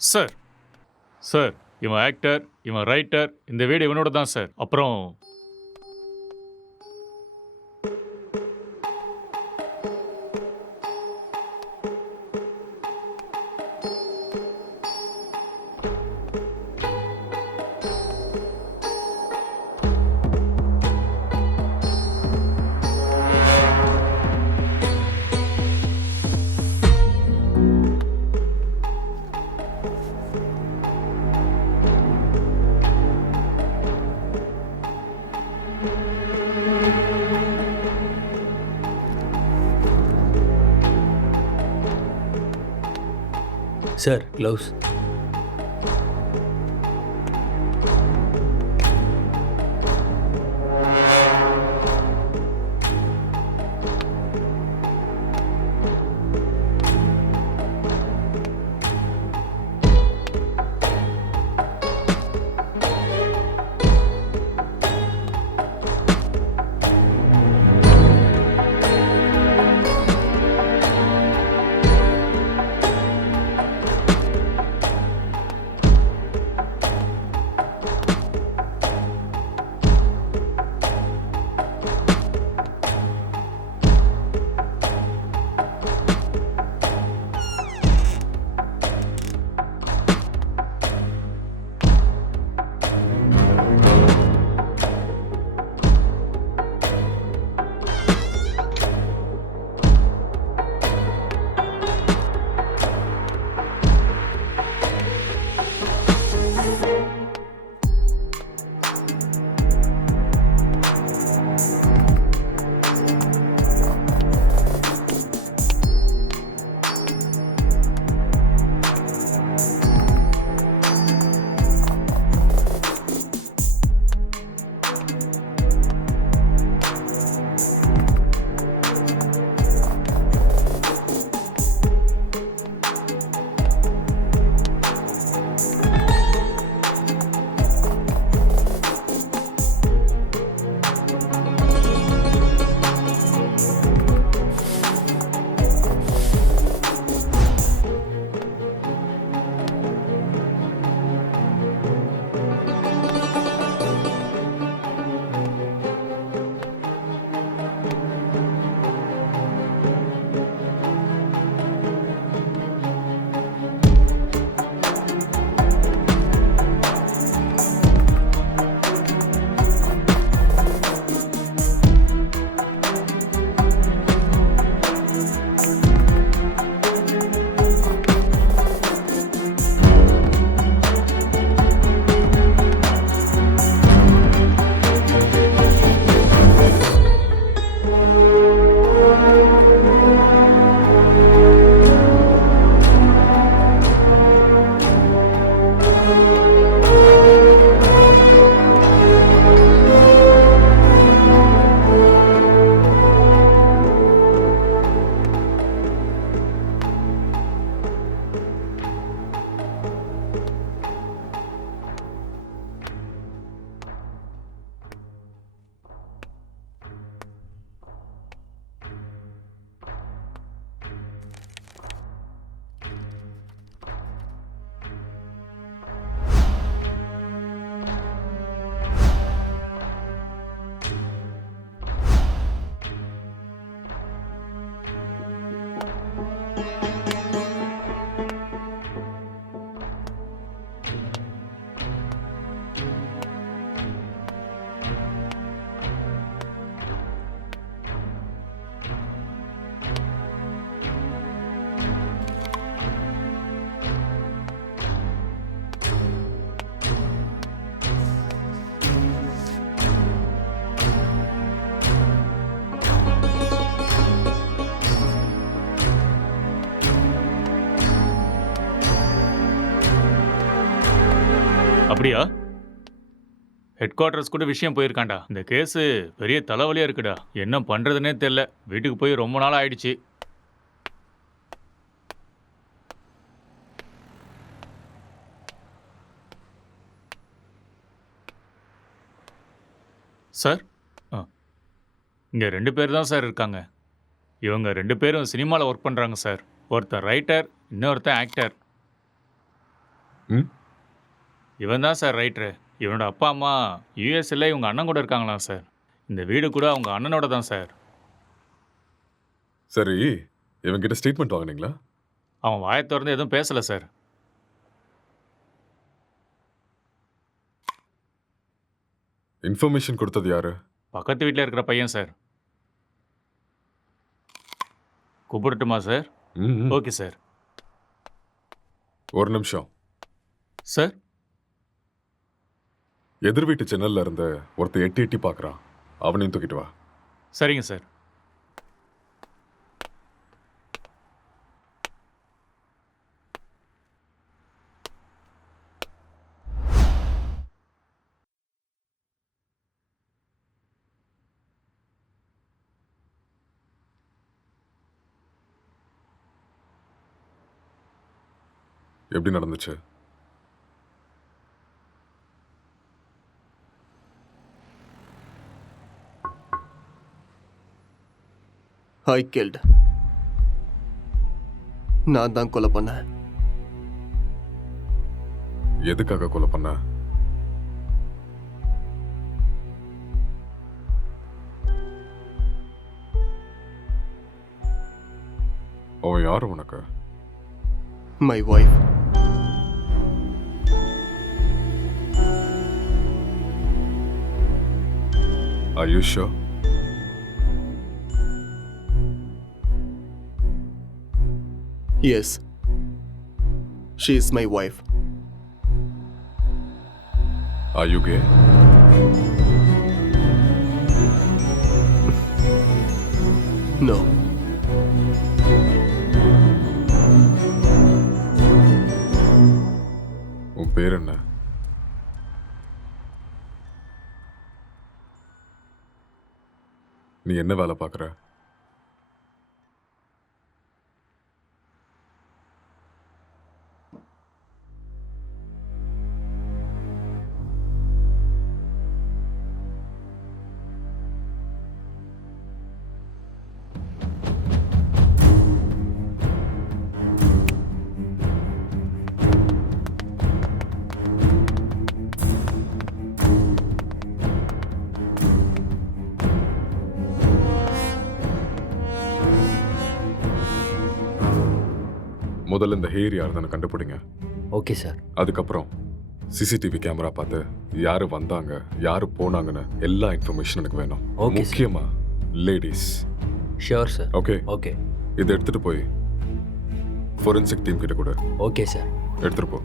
Sir sir இவன் actor, இவன் writer, இந்த வீடு இவனோட தான் சார். அப்புறம் சார் க்ளவுஸ். அப்படியா? ஹெட் குவார்ட்டர்ஸ் கூட விஷயம் போயிருக்காண்டா. இந்த கேஸு பெரிய தலைவலியா இருக்குடா. என்ன பண்றதுனே தெரியல. வீட்டுக்கு போய் ரொம்ப நாள் ஆயிடுச்சு. சார், ஆ, இங்க 2 பேர் தான் சார் இருக்காங்க. இவங்க 2 பேரும் சினிமால ஒர்க் பண்றாங்க சார். ஒருத்தன் ரைட்டர், இன்னொருத்தன் ஆக்டர். ம் இவன் தான் சார் ரைட்டரு. இவனோட அப்பா அம்மா யுஎஸ்ல இவங்க அண்ணன் கூட இருக்காங்களாம் சார். இந்த வீடு கூட அவங்க அண்ணனோட தான் சார். சரி, இவங்கிட்ட ஸ்டேட்மெண்ட் வாங்குனீங்களா? அவன் வாயத் திறந்து எதுவும் பேசல சார். இன்ஃபர்மேஷன் கொடுத்தது யாரு? பக்கத்து வீட்டில் இருக்கிற பையன் சார். கூப்பிடட்டுமா சார்? ம், ம். Okay sir. ஒரு நிமிஷம். சார், எதிர் வீட்டு ஜன்னல்ல இருந்து ஒருத்தன் எட்டி எட்டி பார்க்கறான். அவனையும் தூக்கிட்டு வா. சரிங்க சார். எப்படி நடந்துச்சு? ஐ கில்ட். நான் தான் கொலை பண்ணேன். எதுக்காக கொலை பண்ண? அவன் யாரு உனக்கு? My wife. Are you sure? Yes. She is my wife. Are you gay? No. உன் பேர் என்ன? நீ என்ன வேலை பார்க்குற? முதல்ல இந்த ஹேர் யாருன்னு கண்டுபிடிங்க. Okay sir. அதுக்கப்புறம் சிசிடிவி கேமரா பார்த்து யாரு வந்தாங்க, யாரு போனாங்கன்னு எல்லா இன்ஃபர்மேஷன் எனக்கு வேணும். Okay, sir. முக்கியமா ladies. Sure sir. Okay, okay. இதை எடுத்துட்டு போய் ஃபோரென்சிக் டீம் கிட்ட கூட ஓகே சார். எடுத்துட்டு போ.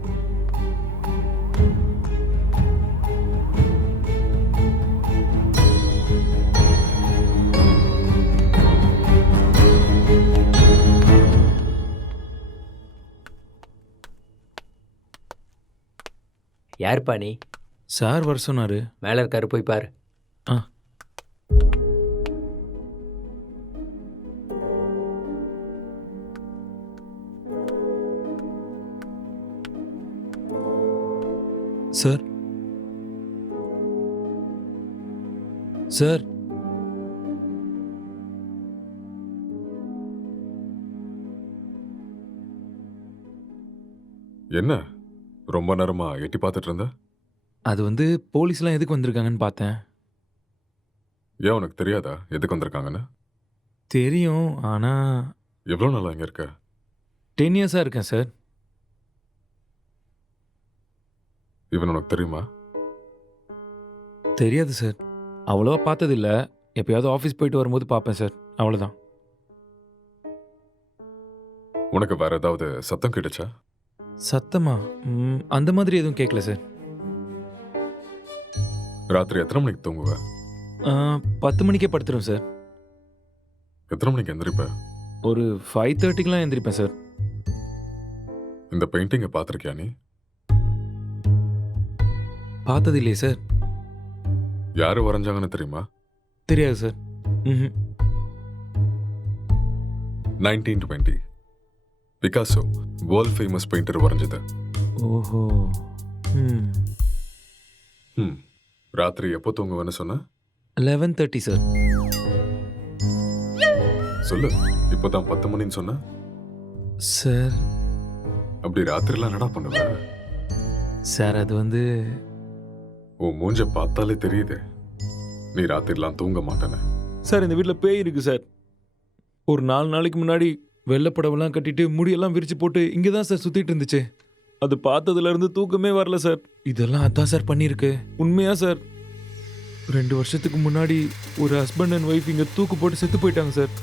யாருப்பா நீ? சார் வர சொன்னாரு. மேலே இருக்காரு, போய் பாரு. ஆ. சார், சார், என்ன ரொம்ப நேரமா எட்டி பார்த்துட்டு இருந்த? அது வந்து போலீஸ்லாம் எதுக்கு வந்திருக்காங்கன்னு பார்த்தேன். ஏன் உனக்கு தெரியாதா எதுக்கு வந்திருக்காங்கன்னு? தெரியும், ஆனா எவ்வளோ நாளா இங்க இருக்க? 10 இயர்ஸாக இருக்கேன் சார். இவன் உனக்கு தெரியுமா? தெரியாது சார். அவ்வளோவா பார்த்ததில்ல. எப்பயாவது ஆஃபீஸ் போயிட்டு வரும்போது பார்ப்பேன் சார், அவ்வளோதான். உனக்கு வேற ஏதாவது சத்தம் கேட்டுச்சா? சத்தமா? அந்த மாதிரி எதுவும் கேட்கல சார். ராத்திரி எத்தனை மணிக்கு தூங்குவ? 10 மணிக்கே படுத்துரும் சார். எத்தனை மணிக்கு எந்திரிப்ப? ஒரு 5:30க்கெலாம் எந்திரிப்பேன் சார். இந்த பெயிண்டிங்கை பார்த்துருக்கியா நீ? பார்த்தது இல்லையே சார். யாரு வரைஞ்சாங்கன்னு தெரியுமா? தெரியாது சார். ம். 1920 பிகாசோ வேர்ல்ட் ஃபேமஸ் பெயிண்டர் வரைஞ்சது. ஓஹோ. ம். ம். ராத்திரி எப்போ தூங்குவேன்னு சொன்ன? 11:30 சார். சொல்லு. இப்போதான் 10 மணின்னு சொன்ன. சார் அப்படி ராத்திரிலாம் என்னடா பண்ணுவ? சார் அது வந்து உன் மூஞ்ச பார்த்தாலே தெரியுதே நீ ராத்திரிலாம் தூங்க மாட்டேன்னு. சார் இந்த வீட்டில் பேய் இருக்கு சார். ஒரு 4 நாளைக்கு முன்னாடி வெள்ளைப்படவெல்லாம் கட்டிட்டு முடியெல்லாம் விரிச்சு போட்டு இங்கே தான் சார் சுற்றிட்டு இருந்துச்சு. அது பார்த்ததுலேருந்து தூக்கமே வரல சார். இதெல்லாம் அதான் சார் பண்ணியிருக்கு. உண்மையா சார். 2 வருஷத்துக்கு முன்னாடி ஒரு ஹஸ்பண்ட் அண்ட் ஒய்ஃப் இங்கே தூக்கு போட்டு செத்து போயிட்டாங்க சார்.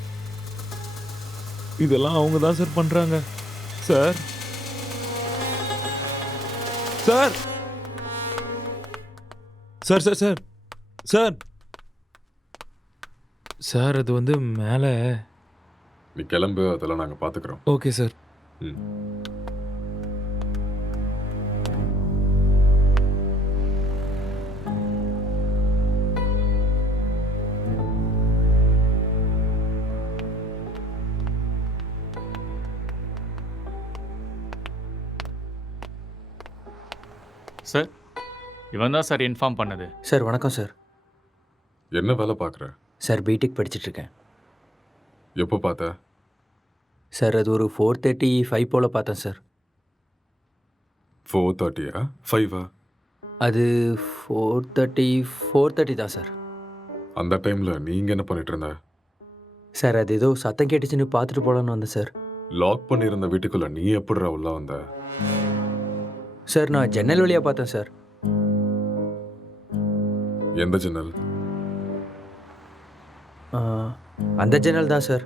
இதெல்லாம் அவங்க தான் சார் பண்ணுறாங்க sir. Sir sir sir sir sir sir அது வந்து மேலே. நீ கிளம்பு, அதெல்லாம் நாங்கள் பார்த்துக்குறோம். Okay sir. ம். சார் இவன் தான் சார் இன்ஃபார்ம் பண்ணது. சார் வணக்கம் சார். என்ன வேலை பார்க்குற? சார் பிடெக் படிச்சிட்ருக்கேன். எப்போ பார்த்த? சார் அது ஒரு 4:35 போல் பார்த்தேன் சார். 4:30 5 அது 4:30 தான் சார். அந்த டைமில் நீங்கள் என்ன பண்ணிட்டு இருந்த? சார் அது ஏதோ சத்தம் கேட்டுச்சுன்னு பார்த்துட்டு போகலான்னு வந்தேன் சார். லாக் பண்ணியிருந்த வீட்டுக்குள்ளே நீ எப்படிடா உள்ள வந்த? சார் நான் ஜன்னல் வழியாக பார்த்தேன் சார். எந்த ஜன்னல்? ஆ, அந்த ஜன்னல் தான் சார்.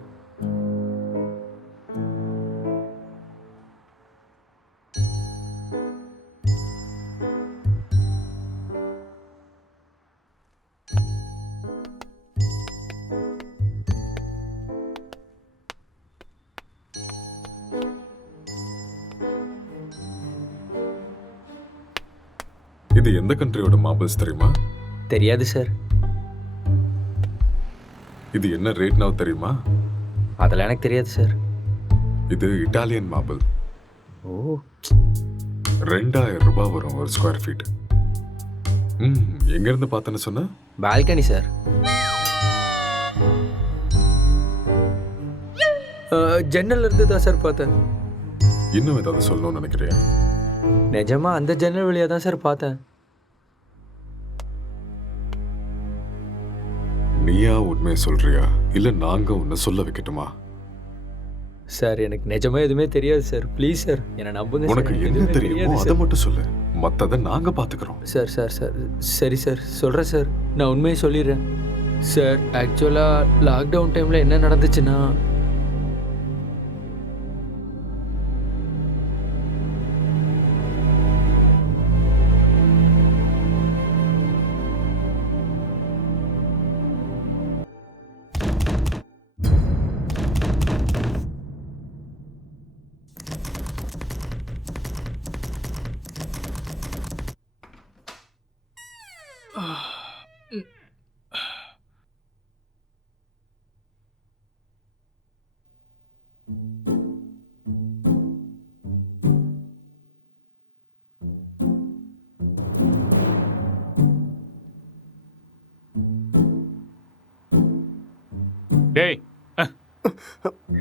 இது எந்த கண்ட்ரியோட மார்பிள்ஸ் தெரியுமா? தெரியாது சார். இது என்ன ரேட்னா தெரியுமா? அதெல்லாம் எனக்கு தெரியாது சார். இது இட்டாலியன் மார்பிள். ஓ 2000 ரூபாய் வரும் ஒரு ஸ்கொயர் ஃபீட். எங்கேருந்து பார்த்தேன்னு சொன்ன? Balcony sir. ஜன்னல் இருந்து தான் சார் பார்த்தேன். இன்னும் ஏதாவது சொல்லணும்னு நினைக்கிறியா? நிஜமா அந்த ஜன்னல் வழியாக தான் சார் பார்த்தேன். நீயா உண்மையை சொல்றியா இல்ல நாங்க உன்னை சொல்ல வைக்கட்டுமா? சார் எனக்கு நிஜமா எதுவுமே தெரியாது சார். ப்ளீஸ் சார் என்னை நம்புங்க சார். உனக்கு எனக்கு என்ன எதுவுமே தெரியுமோ தெரியாது அதை சார். மட்டும் சொல்லு, மத்தத நாங்க பாத்துக்கிறோம். சார் சார் சார் சரி சார் சொல்கிறேன் சார். நான் உண்மையை சொல்லிடுறேன் சார். ஆக்சுவலாக லாக்டவுன் டைமில் என்ன நடந்துச்சுன்னா, டேய்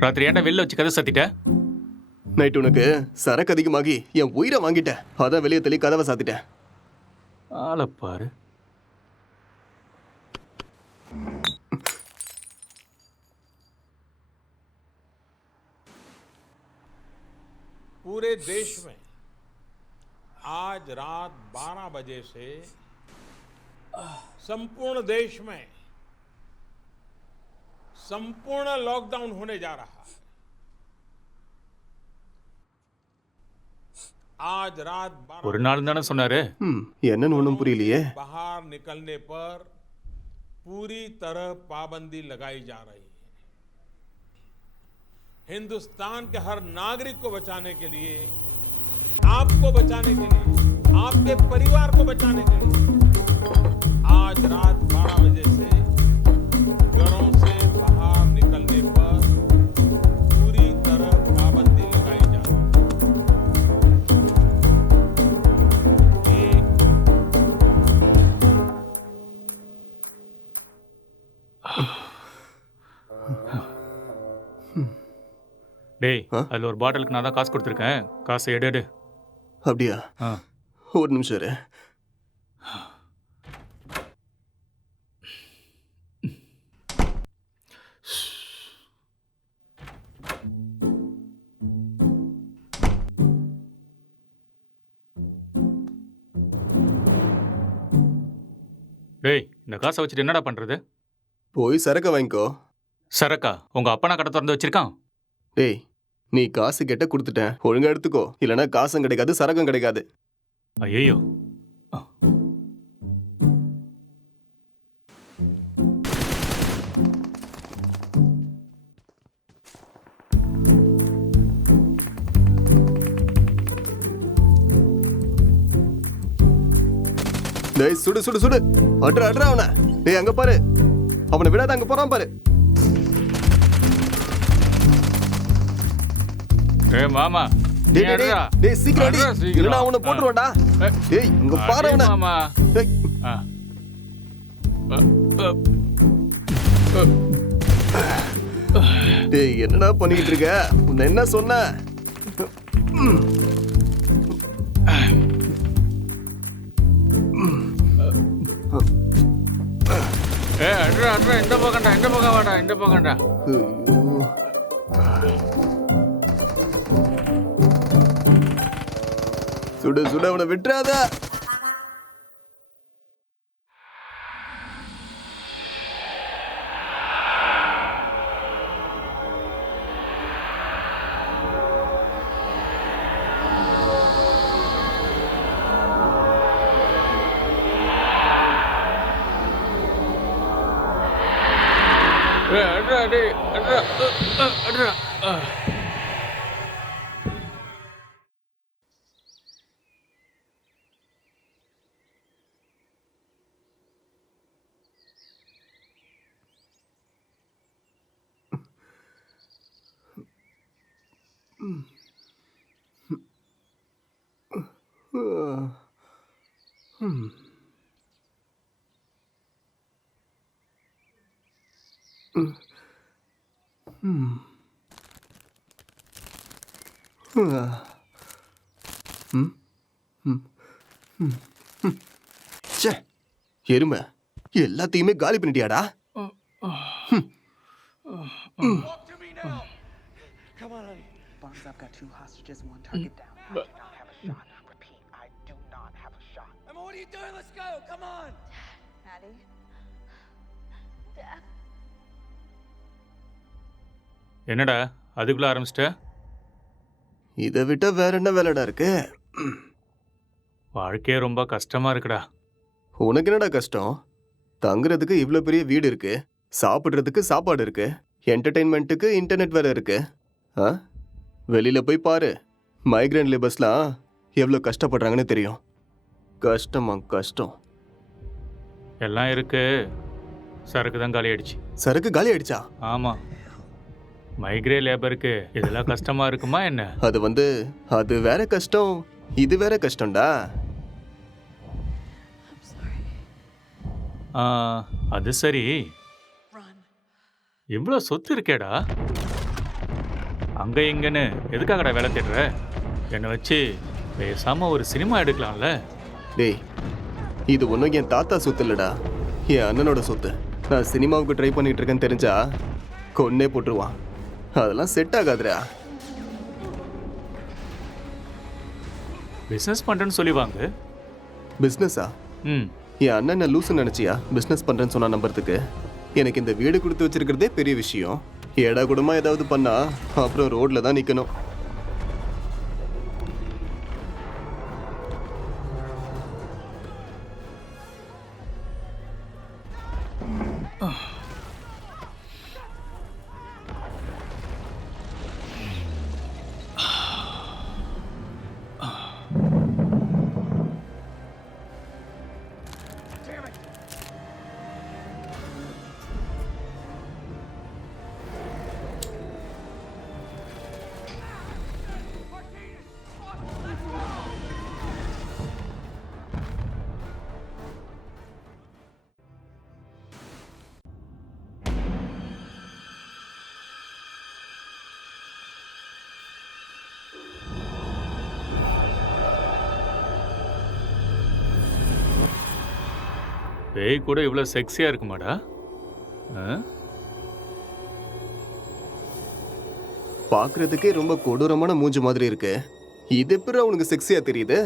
ராத்திரி ஏன்டா வெளில வச்சு கதை சாத்திட்ட? நைட் உனக்கு சரக்கு அதிகமாகி என் உயிரை வாங்கிட்டேன். அதான் வெளியே தள்ளி கதவை சாத்திட்டேன். ஆளை பாரு. पूरे देश में आज रात 12 बजे से संपूर्ण देश में संपूर्ण लॉकडाउन होने जा रहा है। आज रात 12 ஒரு நாள் தானே சொன்னாரு. என்னன்னு ஒன்றும் புரியலையே. बाहर निकलने पर पूरी तरह पाबंदी लगाई जा रही है। हिंदुस्तान के हर नागरिक को बचाने के लिए, आपको बचाने के लिए, आपके परिवार को बचाने के लिए आज रात டேய் ஆ? அதில் ஒரு பாட்டிலுக்கு நான் தான் காசு கொடுத்துருக்கேன். காசை எடு. அப்படியா? ஆ. ஒரு நிமிஷம் இரு. டேய் இந்த காசை வச்சுட்டு என்னடா பண்ணுறது? போய் சரக்க வாங்கிக்கோ. சரக்கா உங்கள் அப்பனா கடை திறந்து வச்சிருக்கான்? டேய், நீ காசு கேட்ட கொடுத்துட்டேன், ஒழுங்கா எடுத்துக்கோ. இல்லைன்னா காசும் கிடைக்காது, சரக்கும் கிடைக்காது. ஐயோ. டேய், சுடு சுடு சுடு. அட்ரா அட்ரா அவனை. டேய், அங்க பாரு. அவனை விடாத, அங்க போறான் பாரு. டேய் மாமா டேய் டேய், டேய், டேய் சீக்கிரம் அடி. இல்லைன்னா அவனை போட்டுருவான்டா. டேய், இங்க பாரு அவனை. மாமா. டேய், ஆ. டேய், என்னடா பண்ணிக்கிட்டு இருக்க? உன்னை என்ன சொன்ன? அட்ரா இந்த பக்கம் வாடா இந்த பக்கம்டா. ஐயோ. சுடு சுடு, அவனை விட்டுறாத. அட்ரா டேய் அட்ரா. எருமை, எல்லாத்தையுமே காலி பண்ணிட்டியாடா? Bonds, I've got 2 hostages, 1 target down. I do not have a shot. Repeat, I do not have a shot. Emma, what are you doing? Let's go. Come on. Maddie. Dad. என்னடா அதுக்குள்ள ஆரம்பிச்சிட்ட? இதை விட்ட வேற என்ன வேலைடா இருக்கு? வாழ்க்கையே ரொம்ப கஷ்டமா இருக்குடா. உனக்கு என்னடா கஷ்டம்? தங்குறதுக்கு இவ்வளோ பெரிய வீடு இருக்கு, சாப்பிட்றதுக்கு சாப்பாடு இருக்கு, என்டர்டெயின்மெண்ட்டுக்கு இன்டர்நெட் வேற இருக்கு. ஆ, வெளியில போய் பாரு. மைக்ரேன் லேபர்ஸ்லாம் எவ்வளோ கஷ்டப்படுறாங்கன்னு தெரியும். கஷ்டமா கஷ்டம். எல்லாம் இருக்கு, சரக்கு தான் காலி ஆயிடுச்சு. சரக்கு காலி ஆயிடுச்சா? ஆமா, மைக்ரே லேபருக்கு இதெல்லாம் கஷ்டமா இருக்குமா என்ன? அது வேற கஷ்டம், இது வேற கஷ்டம்டா. அது சரி, Run. இவ்வளோ சொத்து இருக்கேடா, அங்க இங்கன்னு எதுக்காகடா வேலை தேடுற? என்னை வச்சு பேசாம ஒரு சினிமா எடுக்கலாம்ல? டேய், இது ஒன்றும் என் தாத்தா சொத்து இல்லடா, என் அண்ணனோட சொத்து. நான் சினிமாவுக்கு ட்ரை பண்ணிட்டு இருக்கேன்னு தெரிஞ்சா கொன்னே போட்டுருவான். அதெல்லாம் செட் ஆகாதுடா. பிஸ்னஸ் பண்ணுறேன்னு சொல்லி வாங்க. பிஸ்னஸா? ம், என் அண்ணன் லூசுன்னு நினச்சியா பிஸ்னஸ் பண்ணுறேன்னு சொன்னா நம்புறதுக்கு? எனக்கு இந்த வீடு கொடுத்து வச்சிருக்கிறதே பெரிய விஷயம். ஏடா கூடமா ஏதாவது பண்ணா அப்புறம் ரோட்ல தான் நிற்கணும். பேய் கூட இவ்வளோ செக்ஸியாக இருக்குமாடா? ஆ? பார்க்கறதுக்கே ரொம்ப கொடூரமான மூஞ்சி மாதிரி இருக்கு. இது எப்படி அவனுக்கு செக்ஸியா தெரியுது?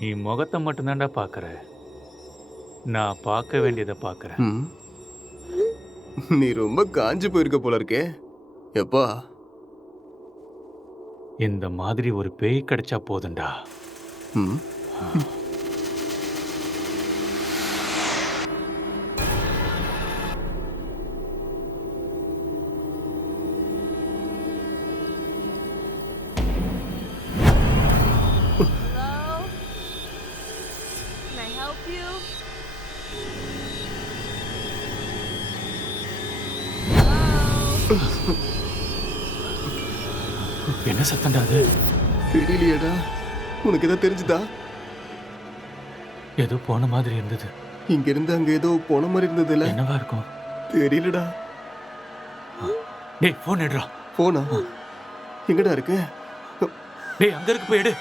நீ முகத்தை மட்டும்தான்டா பார்க்குற. நான் பார்க்க வேண்டியதை பார்க்குறேன். ம். நீ ரொம்ப காஞ்சு போயிருக்க போல இருக்கே. எப்பா இந்த மாதிரி ஒரு பேய் கிடைச்சா போதும்டா. ம். Hello? Can I help you? Hello? என்ன சத்தம்டா அது? தெரியலையேடா. உனக்கு ஏதோ தெரிஞ்சுதா? ஏதோ போன மாதிரி இருந்தது. இங்க இருந்து அங்க ஏதோ போன மாதிரி இருந்ததுல. என்னவா இருக்கும்? தெரியலடா. டேய் ஃபோன் எடுறா. போனா எங்கடா இருக்கு? டேய் அங்க இருக்கு, போய் எடு.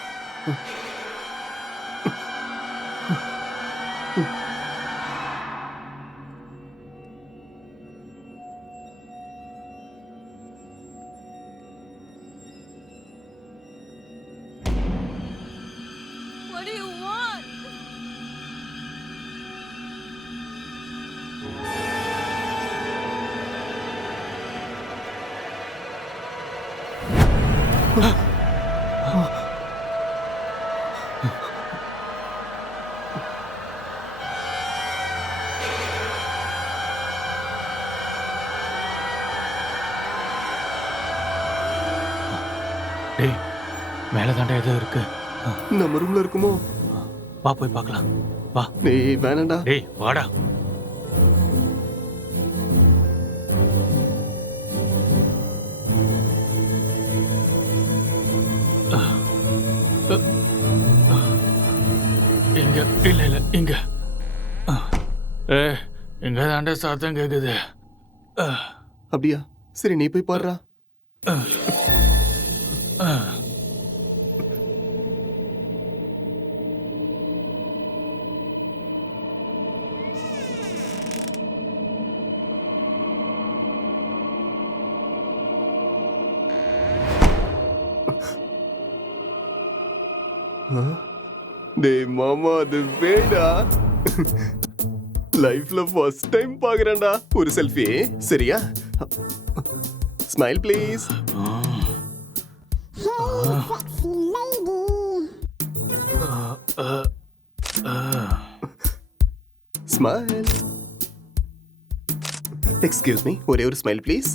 What do you want? டேய் மேலே தாண்டா ஏதோ இருக்கு. நம்ம ரூம்ல இருக்குமோ? வா போய் பார்க்கலாம். வா. டேய் வேணாம்டா. டேய் வாடா. இங்க இல்ல இல்ல இங்க. இங்க தாண்டா சத்தம் கேக்குது. அப்படியா? சரி நீ போய் பாருடா. டேய் மாமா, அது வேடா. லைஃப்ல ஃபர்ஸ்ட் டைம் பாக்குறேன்டா. ஒரு செல்ஃபி சரியா? Smile please. Smile. Excuse me, ஒரே ஒரு ஸ்மைல் ப்ளீஸ்.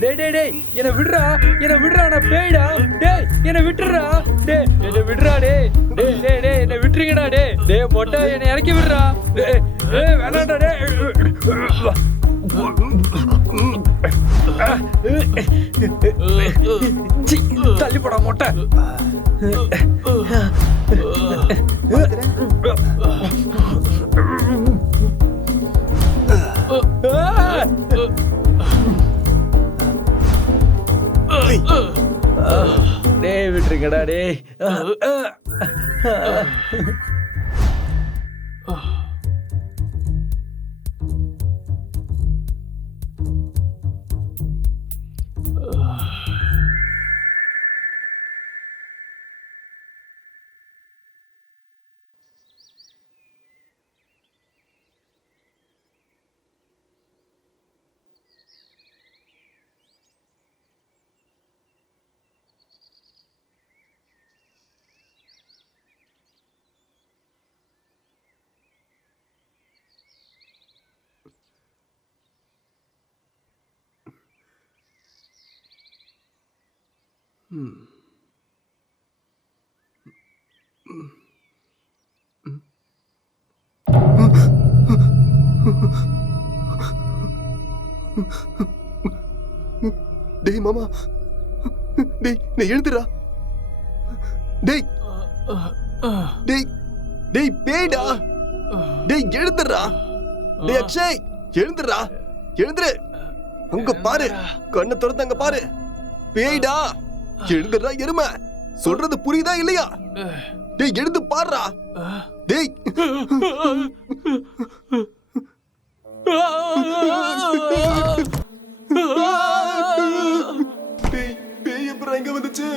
டேய் டேய் டேய் என்ன விடுறா, என்ன விடுறா, நான் பேய்டா. டேய் என்ன விட்டுறா. டேய் என்ன விடுறா. டேய் டேய் டேய் டேய் என்ன விட்டுறீங்கடா. டேய் டேய் மொட்டை என்ன இறக்கி விடுறா. டேய் டேய் வேணாம்டா. டேய் சி, தள்ளி போடா மொட்டை. டேய் விட்டுருங்கடா. டேய் டேய் மாமா, டேய் நீ எழுந்துடா. டேய் டேய் டேய் பேய்டா. டேய் எழுந்துடா. டேய் அக்ஷய் எழுந்துடா. எழுந்துரு. அங்க பாரு, கண்ணை திறந்து அங்க பாரு. பேய்டா, எழுந்துடுறா எருமை. சொல்றது புரியுதா இல்லையா? டேய் எழுந்து பாருடா. டேய் டேய், பேய் எப்பறம் எங்க வந்துச்சு?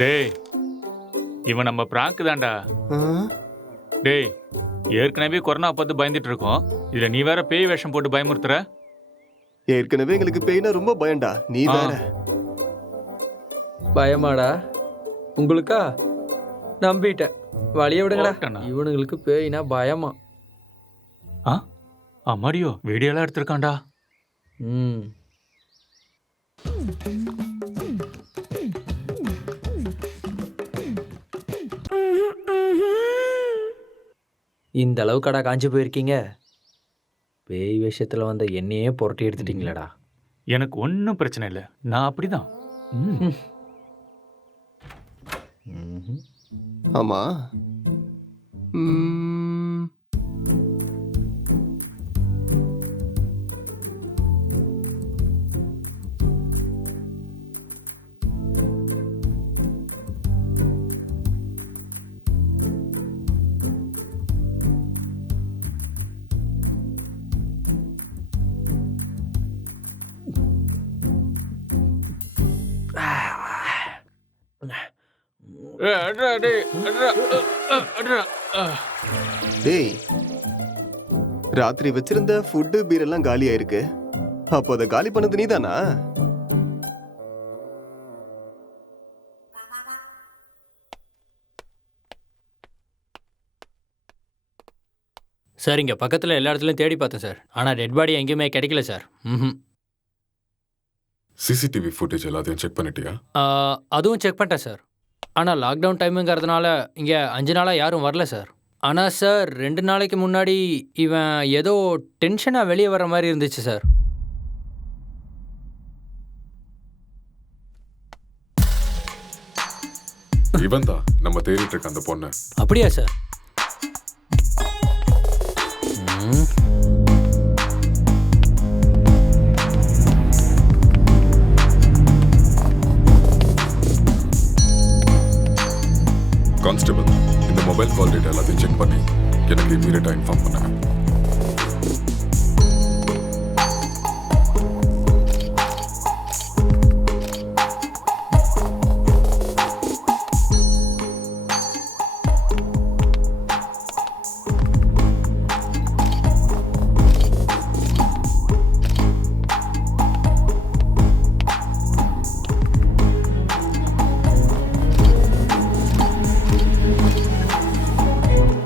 டேய் இவன் நம்ம பிராங்க் தான்டா. ஆ? டேய் ஏற்கனவே கொரோனா பார்த்து பயந்துட்டு இருக்கோம். இதுல நீ வேற பேய் வேஷம் போட்டு பயமுறுத்துற. ஏற்கனவே எங்களுக்கு பேய்னா ரொம்ப பயம்டா, நீ ஆ. வேற. பயமாடா உங்களுக்கா? நம்பிட்டேன். வழிய விடுங்கடா. ஓட்டண்ணா. இவனுங்களுக்கு பேய்னா பயமா? அம்மாடியோ வீடியோலாம் எடுத்திருக்கான்டா. ம். இந்த அளவுக்கடா காஞ்சி போயிருக்கீங்க? பேய் விஷயத்துல வந்த என்னையே புரட்டி எடுத்துட்டீங்களேடா. எனக்கு ஒன்றும் பிரச்சனை இல்லை, நான் அப்படிதான். ம். ம்ஹும். ஆமா. ம், அட்ரா, டேய், அட்ரா, அட்ரா. டேய் ராத்திரி வச்சிருந்த ஃபுட்டு பீர் எல்லாம் காலி ஆயிருக்கு. அப்போ அதை காலி பண்ணது நீதானா? சார் இங்கே பக்கத்தில் எல்லா இடத்துலையும் தேடி பார்த்தேன் சார், ஆனால் டெட் பாடி எங்கேயுமே கிடைக்கல சார். ம். சிசிடிவி ஃபுட்டேஜ் எல்லாத்தையும் செக் பண்ணிட்டியா? அதுவும் செக் பண்ணிட்டேன் சார். ஆனால் லாக்டவுன் டைமுங்கிறதுனால இங்கே 5 நாளாக யாரும் வரல சார். ஆனால் சார் 2 நாளைக்கு முன்னாடி இவன் ஏதோ டென்ஷனாக வெளியே வர மாதிரி இருந்துச்சு சார். இவன் தான் நம்ம தேடிட்டு இருக்க அந்த பொண்ணு. அப்படியா சார்? ம். கான்ஸ்டபிள், இந்த மொபைல் கால் டேட்டா எல்லாத்தையும் செக் பண்ணி எனக்கு இமீடியட்டாக இன்ஃபார்ம் பண்ணுங்க.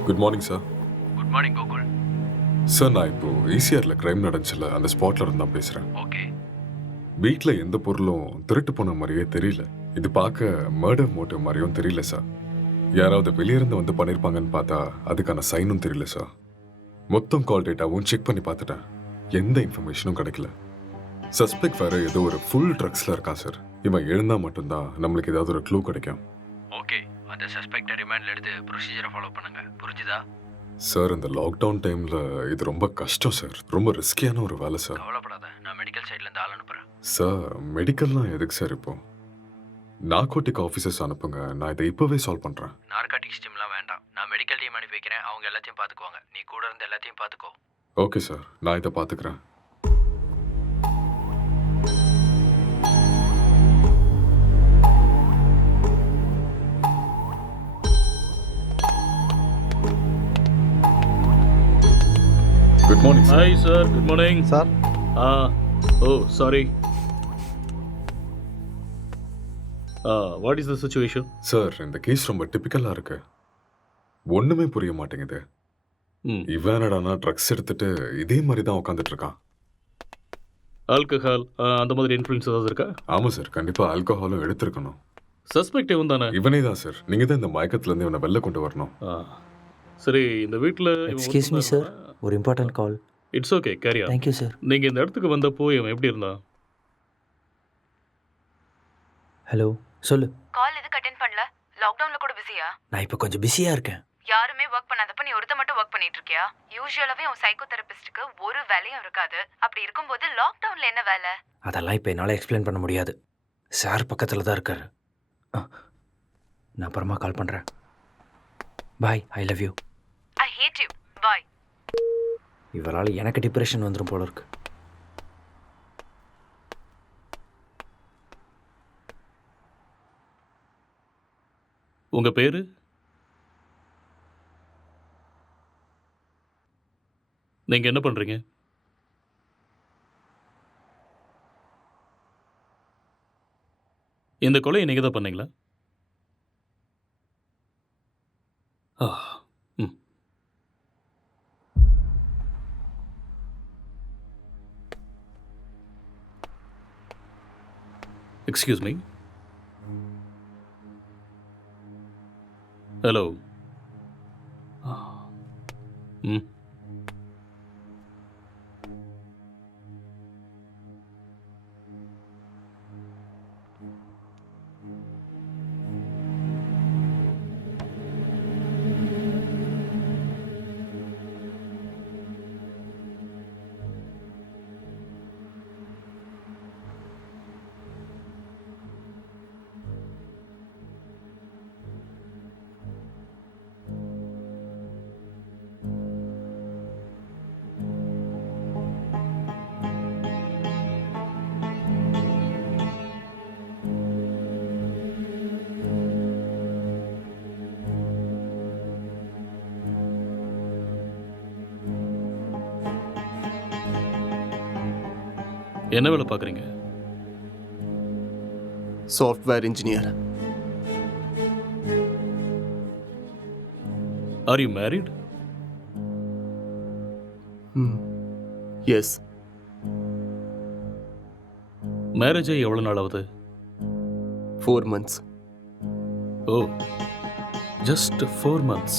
Good morning sir. Good morning Gokul. Sir, நான் இப்போ ஈசிஆரில் கிரைம் நடந்துச்சுல, அந்த ஸ்பாட்ல இருந்து தான் பேசுகிறேன். ஓகே. வீட்டில் எந்த பொருளும் திருட்டு போன மாதிரியே தெரியல. இது பார்க்க மர்டர் மோட்டிவ் மாதிரியும் தெரியல சார். யாராவது வெளியிருந்து வந்து பண்ணியிருப்பாங்கன்னு பார்த்தா அதுக்கான சைனும் தெரியல சார். மொத்தம் கால் டேட்டாவும் செக் பண்ணி பார்த்துட்டேன், எந்த இன்ஃபர்மேஷனும் கிடைக்கல. சஸ்பெக்ட் வேற ஏதோ ஒரு ஃபுல் ட்ரக்ஸில் இருக்கான் சார். இவன் எழுந்தா மட்டும்தான் நம்மளுக்கு ஏதாவது ஒரு க்ளூ கிடைக்கும். ஓகே, அந்த சஸ்பெக்டை ரிமாண்டில் எடுத்து ப்ரொசீஜரை ஃபாலோ பண்ணுங்க, புரிஞ்சுதா? சார், இந்த லாக்டவுன் டைமில் இது ரொம்ப கஷ்டம் சார். ரொம்ப ரிஸ்கியான ஒரு வேலை சார். கவலைப்படாத, நான் மெடிக்கல் சைட்லேருந்து ஆள் அனுப்புகிறேன். சார், மெடிக்கல்லாம் எதுக்கு சார் இப்போ? நார்கோட்டிக் ஆஃபீஸர்ஸ் அனுப்புங்க, நான் இதை இப்போவே சால்வ் பண்ணுறேன். நார்காட்டிக்ஸ் டீம்லாம் வேண்டாம், நான் மெடிக்கல் டீம் அனுப்பி வைக்கிறேன், அவங்க எல்லாத்தையும் பார்த்துக்குவாங்க. நீ கூட இருந்து எல்லாத்தையும் பார்த்துக்கோ. ஓகே சார், நான் இதை பார்த்துக்கிறேன். Good morning sir. Hi sir, good morning sir oh sorry. What is the situation? Sir இந்த கேஸ் ரொம்ப டிபிக்கலா இருக்கு. ஒண்ணுமே புரிய மாட்டேங்குது. இவன் என்னடானா ட்ரக்ஸ் எடுத்துட்டு இதே மாதிரி தான் உட்காந்துட்டு இருக்கான். ஆல்கஹால் அந்த மாதிரி இன்ஃப்ளூயன்ஸ் ஏதாவது இருக்கா? ஆமா சார், கண்டிப்பா ஆல்கஹாலும் எடுத்திருக்கணும். சஸ்பெக்ட் இவன் தானே? இவனே தான் சார். நீங்க தான் இந்த மயக்கத்துல இருந்து இவனை வெளில கொண்டு வரணும். சரி, இந்த வீட்டில் எக்ஸ்கியூஸ் மீ சார், ஒரு important call. It's okay, carry on. Thank you sir. நீங்கள் இந்த இடத்துக்கு வந்தப்போ இவன் எப்படி இருந்தான்? ஹலோ, சொல்லு. கால் எதுக்கு அட்டென்ட் பண்ணல? லாக்டவுன்ல கூட பிஸியா? நான் இப்போ கொஞ்சம் பிஸியாக இருக்கேன். யாருமே ஒர்க் பண்ணாதப்ப நீ ஒருத்த மட்டும் ஒர்க் பண்ணிட்டு இருக்கியா? யூசுவலாவே உன் சைக்கோ தெரபிஸ்டுக்கு ஒரு வேலையும் இருக்காது. அப்படி இருக்கும்போது லாக்டவுன்ல என்ன வேலை? அதெல்லாம் இப்போ என்னால் எக்ஸ்பிளைன் பண்ண முடியாது. சார் பக்கத்தில் தான் இருக்காரு. நான் அப்புறமா கால் பண்ணுறேன். Bye, I love you. I hate you. Bye. இவரால் எனக்கு டிப்ரெஷன் வந்துடும் போல இருக்கு. உங்கள் பேர்? நீங்கள் என்ன பண்ணுறீங்க? இந்த கொலையை நீங்கள் தான் பண்ணீங்களா? Excuse me. ஹலோ. என்ன வேலை பார்க்குறீங்க? Software engineer. Are you married? Yes. Marriage ஆகி எவ்வளோ நாள் ஆகுது? 4 months. ஓ, ஜஸ்ட் 4 months.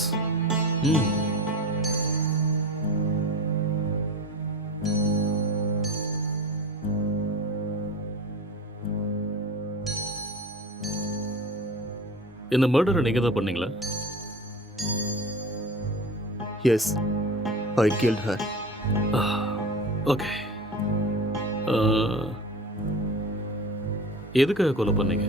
இந்த மர்டரை நீங்கள் தான் பண்ணீங்களா? எஸ், ஐ killed her. ஓகே. எதுக்காக கொலை பண்ணீங்க?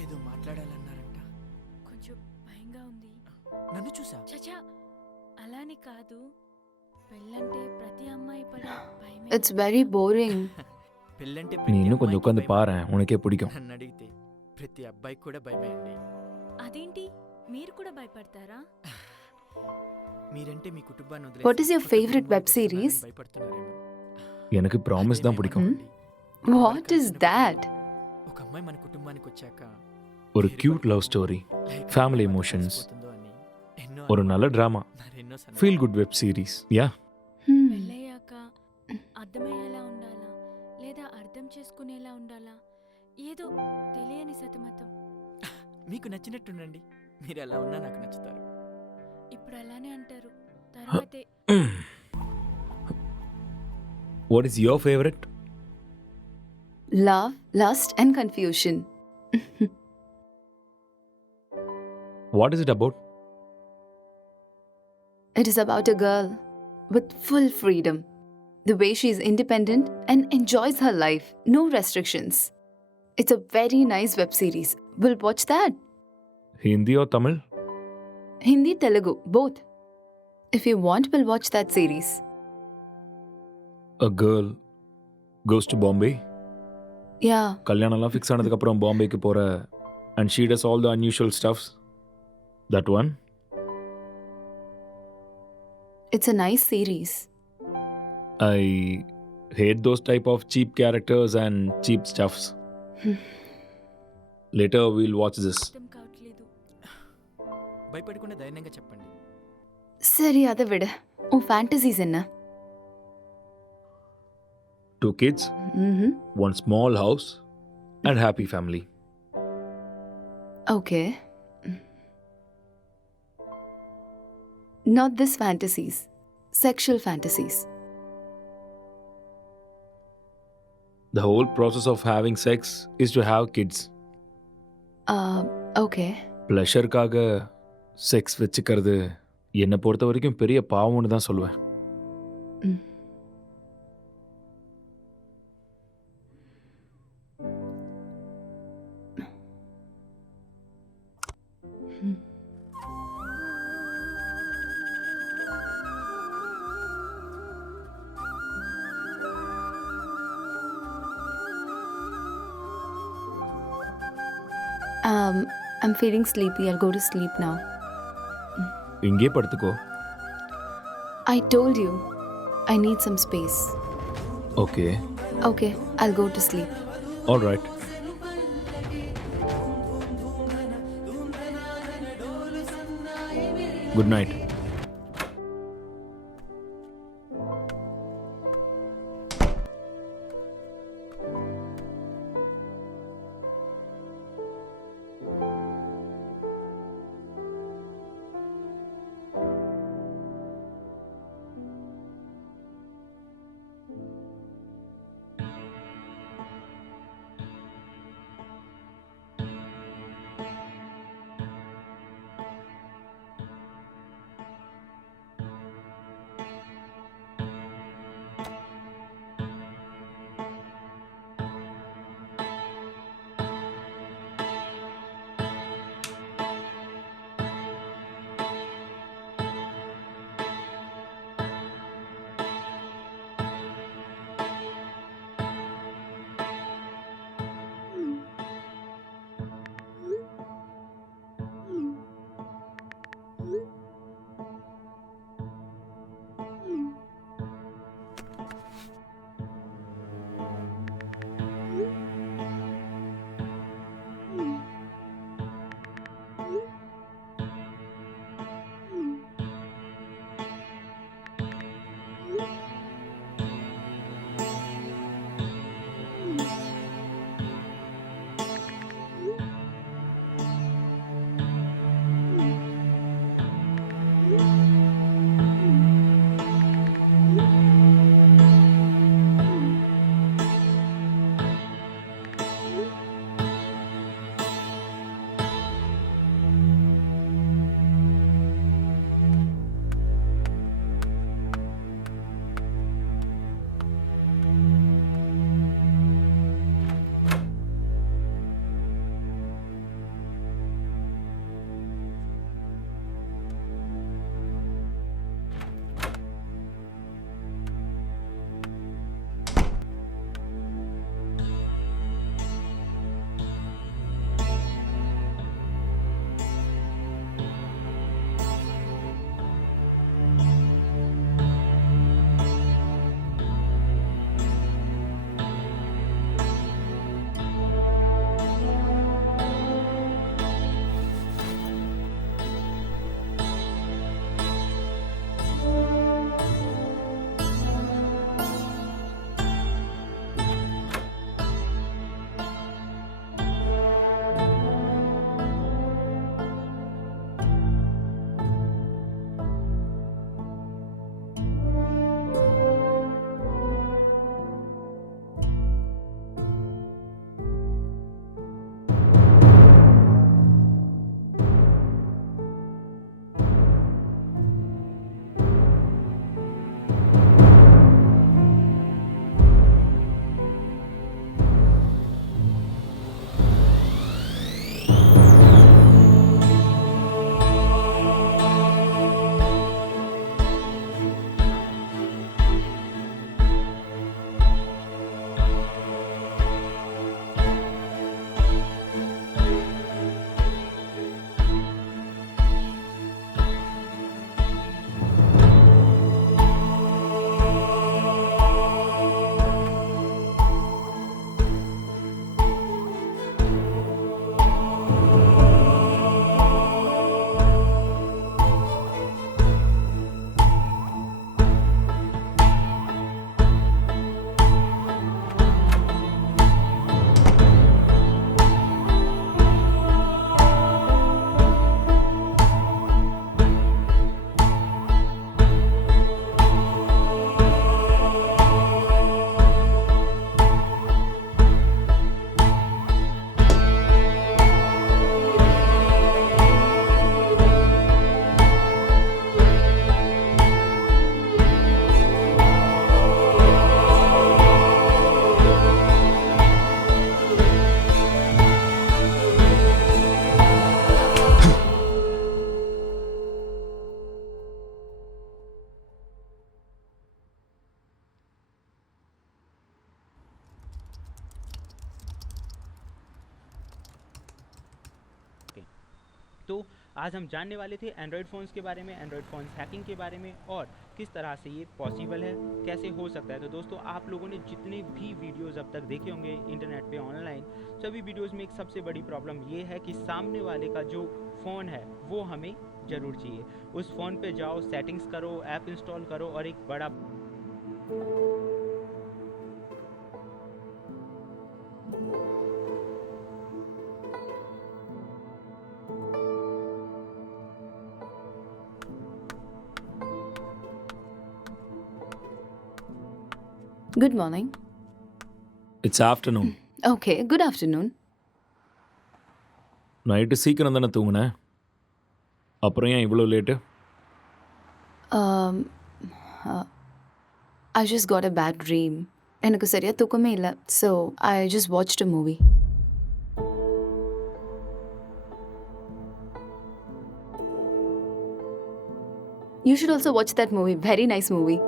ఏదో మాట్లాడాలన్నారంట. కొంచెం భయంగా ఉంది. నన్ను చూసా? చచా, అలానే కాదు. పెళ్ళంటే ప్రతి అమ్మాయి పడే భయమే. It's very boring. పెళ్ళంటే நீ இன்னும் கொஞ்சம் உட்காந்து பாரு, உனக்கே பிடிக்கும். నన్ను అడిగితే ప్రతి అబ్బాయికి కూడా భయమే అండి. అదేంటి, మీరు కూడా భయపడతారా? మీరంటే మీ కుటుంబాన్ని వదిలేసి What is your favorite web series? భయపడుతున్నారేమో. எனக்கு ப்ராமிஸ் தான் பிடிக்கும். What is that? ఒక అమ్మాయి మన కుటుంబానికి వచ్చాక ஒரு cute love story, family emotions, పోతుందో అని ఎన్నో ஒரு நல்ல డ్రామా, మరెన్నో సందేహాలు. Feel good web series. Yeah, పెళ్ళయ్యాక అర్థమయ్యేలా ఉండాలా లేదా అర్థం చేసుకునేలా ఉండాలా, ఏదో తెలియని సతమతం. మీకు నచ్చినట్టుండండి. మీరు ఎలా ఉన్నా నాకు నచ్చుతారు. ఇప్పుడు అలానే అంటారు, తర్వాతే what is your favourite? Love, lust and confusion. What is it about? It is about a girl with full freedom. The way she is independent and enjoys her life. No restrictions. It's a very nice web series. We'll watch that. Hindi or Tamil? Hindi, Telugu, both. If you want, we'll watch that series. A girl goes to Bombay. Yeah, கல்யாணம்லாம் fix ஆனதுக்கப்புறம் பாம்பேக்கு போகிற and she does all the unusual stuffs. That one? it's a nice series. I hate those type of cheap characters and cheap stuffs. Later we'll watch this. భయపడకుండా ధైర్యంగా చెప్పండి. சரி அதை விடு. உன் ஃபேண்டசிஸ் என்ன? 2 kids, ம், one small house and happy family. okay. Not this fantasies. Sexual fantasies. The whole process of having sex is to have kids. Okay. ப்ளஷருக்காக செக்ஸ் வச்சுக்கிறது என்னை பொறுத்த வரைக்கும் பெரிய பாவம்னு தான் சொல்லுவேன். ம். I'm feeling sleepy. I'll go to sleep now. இங்கே படுத்துக்கோ. I told you, I need some space. Okay, Okay, I'll go to sleep. All right. Good night. तो आज हम जानने वाले थे एंड्रॉयड फ़ोन्स के बारे में, एंड्रॉयड फ़ोन्स हैकिंग के बारे में और किस तरह से ये पॉसिबल है, कैसे हो सकता है। तो दोस्तों आप लोगों ने जितने भी वीडियोस अब तक देखे होंगे इंटरनेट पे ऑनलाइन, सभी वीडियोस में एक सबसे बड़ी प्रॉब्लम ये है कि सामने वाले का जो फ़ोन है वो हमें ज़रूर चाहिए। उस फ़ोन पे जाओ, सेटिंग्स करो, ऐप इंस्टॉल करो और एक बड़ा Good morning. It's afternoon. Okay, good afternoon. Night சீக்கிரம் தானே தூங்குனேன், அப்புறம் ஏன் இவ்வளோ late? Um, uh, I just got a bad dream. எனக்கு சரியா தூக்கமே இல்லை. So, I just watched a movie. You should also watch that movie. Very nice movie.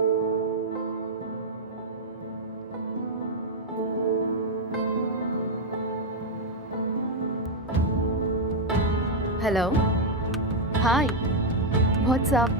Hello. Hi. What's up?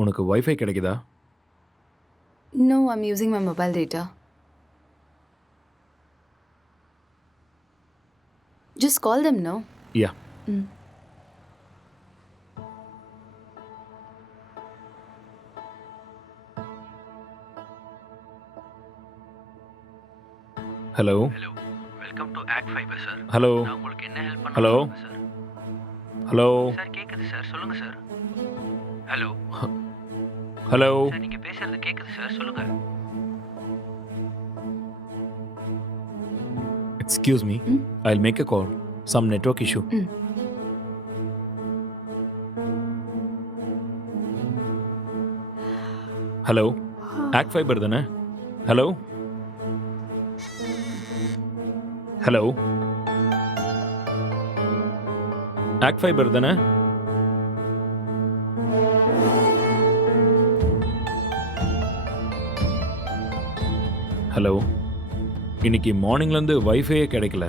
உனக்கு வைஃபை கிடைக்குதா? No, I'm using my mobile data. Just call them, no? Yeah. Mm. Hello. Hello, welcome to ACT fibre sir. Hello. நான் உங்களுக்கு என்ன help hello. பண்ணணும் sir? Hello. Sir கேட்குது sir, சொல்லுங்க sir. Hello. Hello. Sir நீங்கள் பேசுறது கேட்குது சார், சொல்லுங்க. Excuse me, I'll make a call. Some network issue. Hello, ACT fibre தானே? ஹலோ. ஹலோ, ஆக்ட் ஃபைபர் தானே? ஹலோ, இன்னைக்கு மார்னிங்லேருந்து வைஃபையே கிடைக்கல.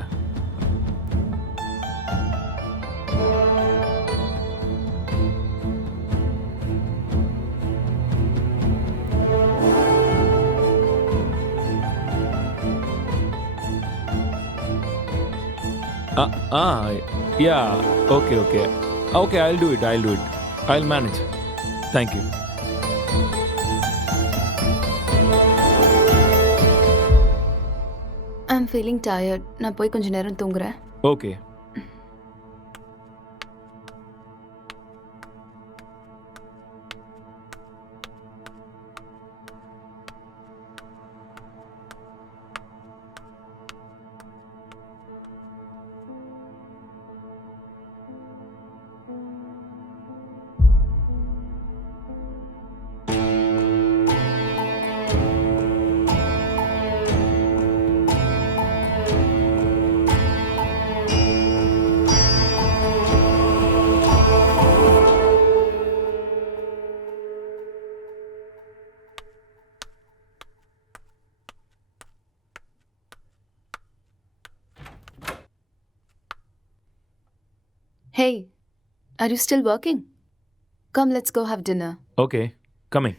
Yeah, okay okay okay, I'll do it. I'll manage. Thank you. I'm feeling tired. நான் போய் கொஞ்ச நேரம் தூங்குறேன். Okay. Hey, are you still working? Come, let's go have dinner. Okay coming.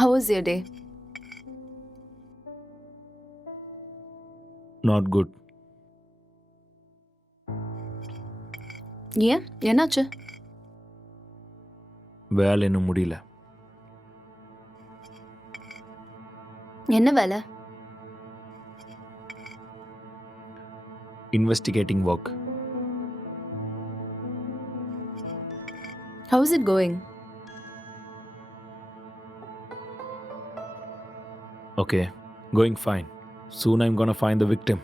How was your day? Not good. ஏன் என்னாச்சு? வேலை இன்னும் முடியல. என்ன வேலை? Investigating work. How is it going? Okay, going fine. Soon I'm gonna find the victim.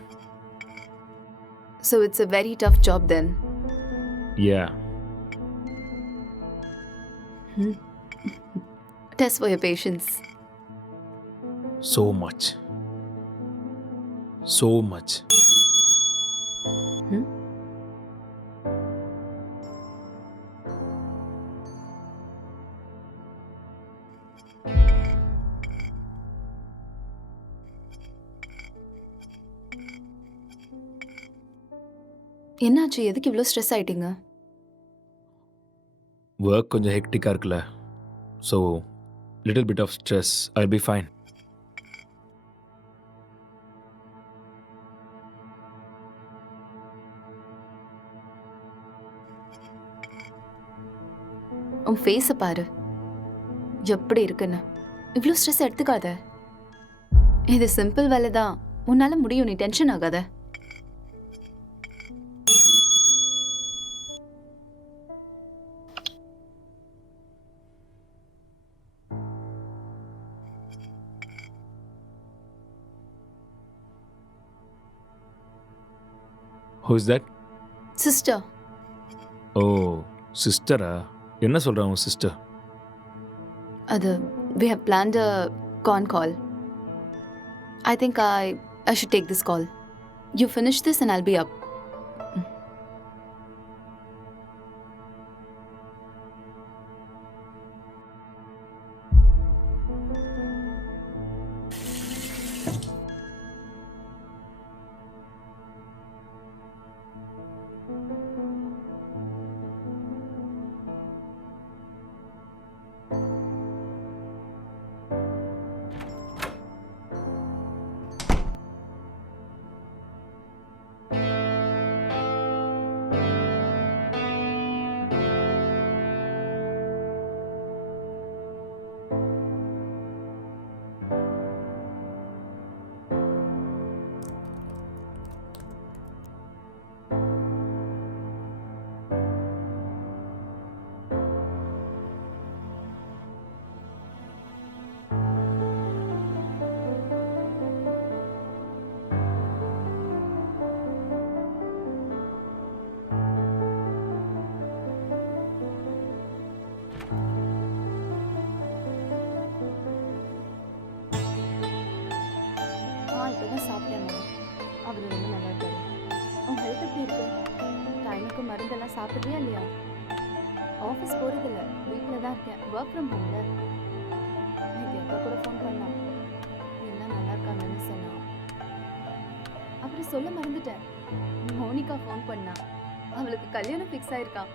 So it's a very tough job then. Yeah. Test for your patience. So much. So much. என்னாச்சு? எதுக்கு இவ்வளோ stress ஆயிட்டீங்க? Work கொஞ்சம் ஹெக்டிக்காக இருக்குல்ல, so little bit of stress. I'll be fine. உன் ஃபேஸை பாரு, எப்படி இருக்குன்னு. இவ்வளோ ஸ்ட்ரெஸ் எடுத்துக்காத. இது சிம்பிள் வேலை தான், உன்னால முடியும். நீ டென்ஷன் ஆகாத. Who is that? சிஸ்டர். ஓ சிஸ்டரா? என்ன சொல்கிறான் உன் சிஸ்டர்? அது we have planned a con call. I think I should take this call. You finish this and I'll be up. இப்போதான் சாப்பிட்டேம்மா. அவர் ரொம்ப நல்லா இருக்காரு. உன் ஹெல்த் எப்படி இருக்கு? டைமுக்கு மருந்தெல்லாம் சாப்பிட்றியா இல்லையா? ஆஃபீஸ் போகிறதில்ல, வீட்டில் தான் இருக்கேன். ஒர்க் ஃப்ரம் ஹோம்ல. இது அக்கா கூட ஃபோன் பண்ணான். எல்லாம் நல்லா இருக்காங்கன்னு சொன்னான். அப்புறம் சொல்ல மறந்துட்டேன், மோனிகா ஃபோன் பண்ணா. அவளுக்கு கல்யாணம் ஃபிக்ஸ் ஆயிருக்கான்.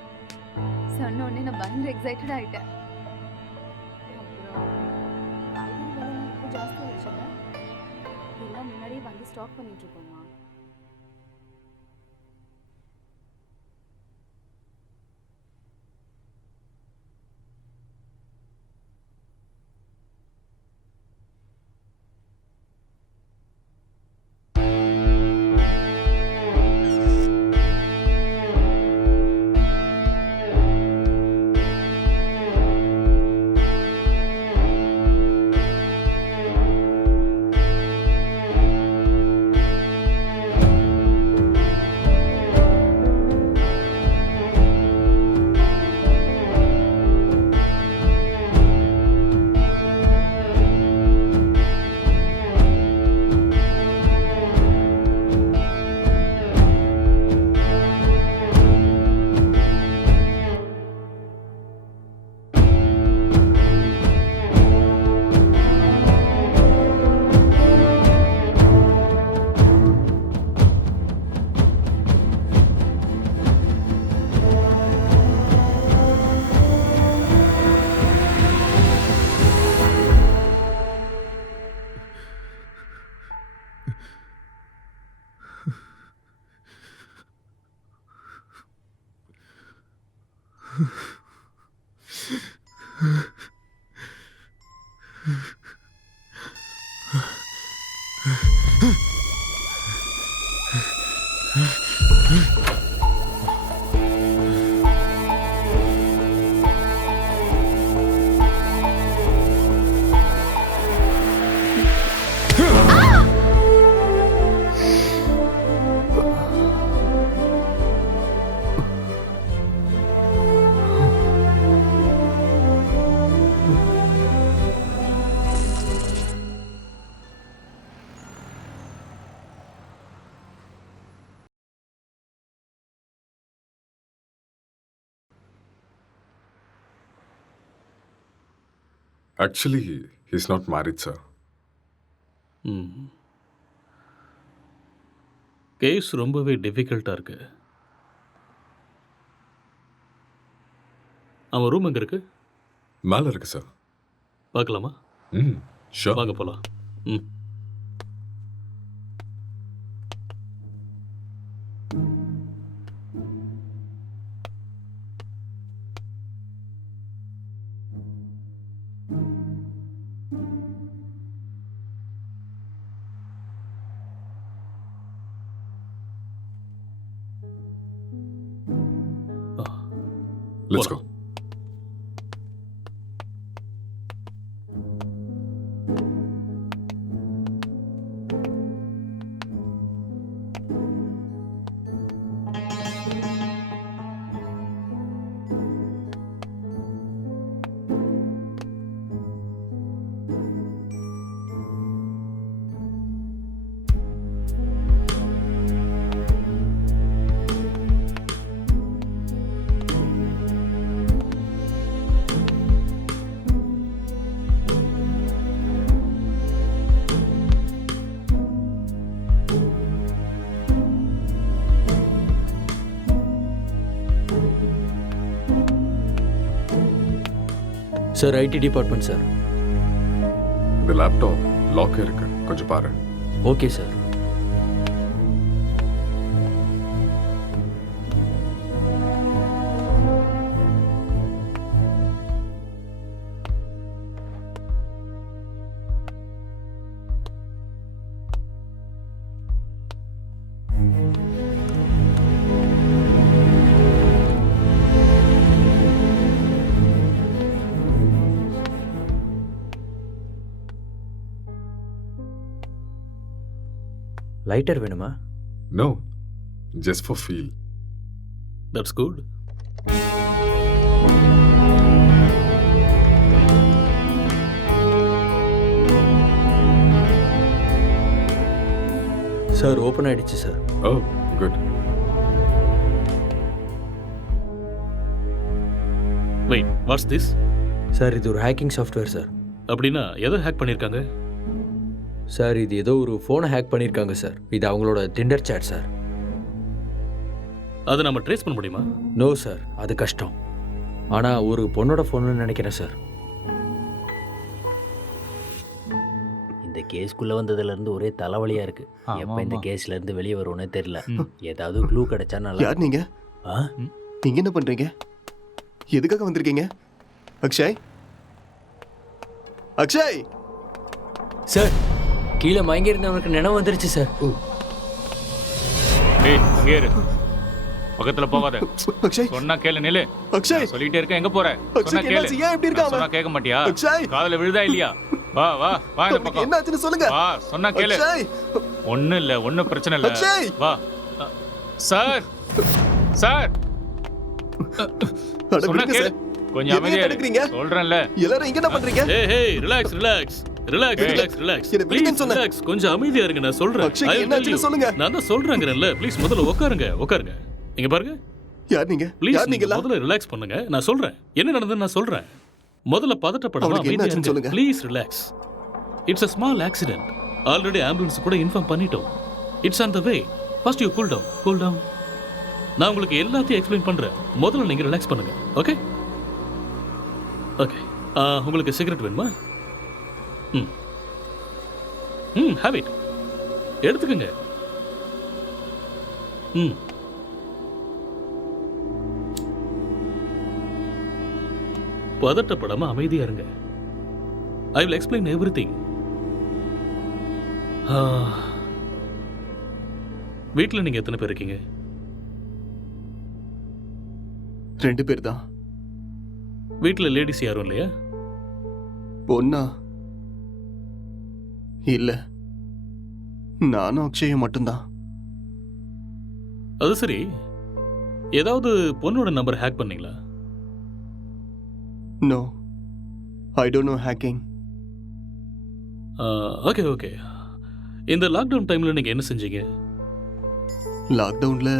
சொன்ன உடனே நான் பயங்கர எக்ஸைட்டட் ஆகிட்டேன். அப்புறம் காய்கறி விலைலாம் இப்போ ஜாஸ்தி ஆயிடுச்சுல்ல, எல்லாம் முன்னாடியே வாங்கி ஸ்டாக் பண்ணிட்டு இருக்கோமா. Actually he's not married sir. Case ரொம்பவே டிஃபிகல்ட்டாக இருக்கு. அவன் ரூம் எங்கே இருக்கு? மேலே இருக்கு சார். பார்க்கலாமா? ஷூர். வாங்க போகலாம். Let's go. Sir IT department sir. இந்த லேப்டாப் லாக் இருக்கு, கொஞ்சம் பாரு. Okay sir. லைட்டர் வேணுமா? No, just for feel. That's good. Sir open ஆயிடுச்சு sir. Oh good. Wait, what's this? Sir இது ஒரு ஹேக்கிங் சாஃப்ட்வேர் சார். அப்படின்னா எதை ஹேக் பண்ணியிருக்காங்க? சார் இது ஏதோ ஒரு ஃபோனை ஹேக் பண்ணியிருக்காங்க சார். இது அவங்களோட டிண்டர் சேட் சார். அதை நம்ம ட்ரேஸ் பண்ண முடியுமா? நோ சார், அது கஷ்டம். ஆனால் ஒரு பொண்ணோட ஃபோன்னு நினைக்கிறேன் சார். இந்த கேஸ்க்குள்ளே வந்ததுலேருந்து ஒரே தலைவலியாக இருக்குது. எப்போ இந்த கேஸ்லேருந்து வெளியே வருவோன்னே தெரில. ஏதாவது க்ளூ கிடைச்சா நல்லா. யார் நீங்க? நீங்க என்ன பண்றீங்க? எதுக்காக வந்திருக்கீங்க? அக்ஷய், அக்ஷய் சார், கீழே மயங்கி இருந்தவனுக்கு நினைவு வந்துருச்சு சார். பக்கத்துல போகாத. அக்ஷய் சொன்னா கேளு. நில்லு. அக்ஷய் சொல்லிட்டே இருக்க, எங்க போற? சொன்னா அக்ஷய் கேளு. என்னாச்சு? ஏன் இப்படி இருக்காம? சொன்னா கேட்க மாட்டியா? அக்ஷய் காதுல விழுதா இல்லையா? வா வா வா இந்த பக்கம். என்னாச்சுன்னு சொல்லுங்க. வா, சொன்னா கேளு. அக்ஷய் ஒண்ணும் இல்ல, ஒண்ணும் பிரச்சனை இல்ல. அக்ஷய் வா. சார் சார் சொன்னா கேளு. கொஞ்சம் அமைதியா இரு. சொல்றேன்ல. எல்லாரும் இங்க என்ன பண்றீங்க? ஏய் relax relax relax relax relax. என்ன விடுங்கன்னு சொன்னேன். ரிலாக்ஸ், கொஞ்சம் அமைதியா இருங்க, நான் சொல்றேன். அக்ஷய் என்னாச்சுன்னு சொல்லுங்க. நான் தான் சொல்றேங்கறேன்ல, ப்ளீஸ் முதல்ல உட்காருங்க உட்காருங்க. இங்க பாருங்க. யார் நீங்க? ப்ளீஸ் யார் நீங்க? முதல்ல ரிலாக்ஸ் பண்ணுங்க, நான் சொல்றேன். என்ன நடந்ததுன்னு நான் சொல்றேன். முதல்ல பதட்டப்படாம அவனுக்கு அமைதியா என்னாச்சுன்னு இருங்க. சொல்லுங்க. Please relax. It's a small accident. Already ambulance கூட இன்ஃபார்ம் பண்ணிட்டோம். It's on the way. First you cool down. Cool down. நான் உங்களுக்கு எல்லாத்தையும் எக்ஸ்பிளைன் பண்றேன். முதல்ல நீங்க ரிலாக்ஸ் பண்ணுங்க. Okay okay. உங்களுக்கு சிகரெட் வேணுமா? Have it. எடுத்துக்கங்க. பதட்டப்படாம அமைதியா இருங்க. I will explain everything. வீட்டில் நீங்கள் எத்தனை பேர் இருக்கீங்க? 2 பேர் தான். வீட்டில் லேடிஸ் யாரும் இல்லையா? பொண்ணா? இல்ல, நானும் அக்ஷயும் மட்டும்தான். அது சரி, ஏதாவது பொண்ணோட நம்பர் ஹேக் பண்ணீங்களா? No, I don't know hacking. Okay okay. இந்த லாக்டவுன் டைமில் நீங்கள் என்ன செஞ்சீங்க? லாக்டவுன்ல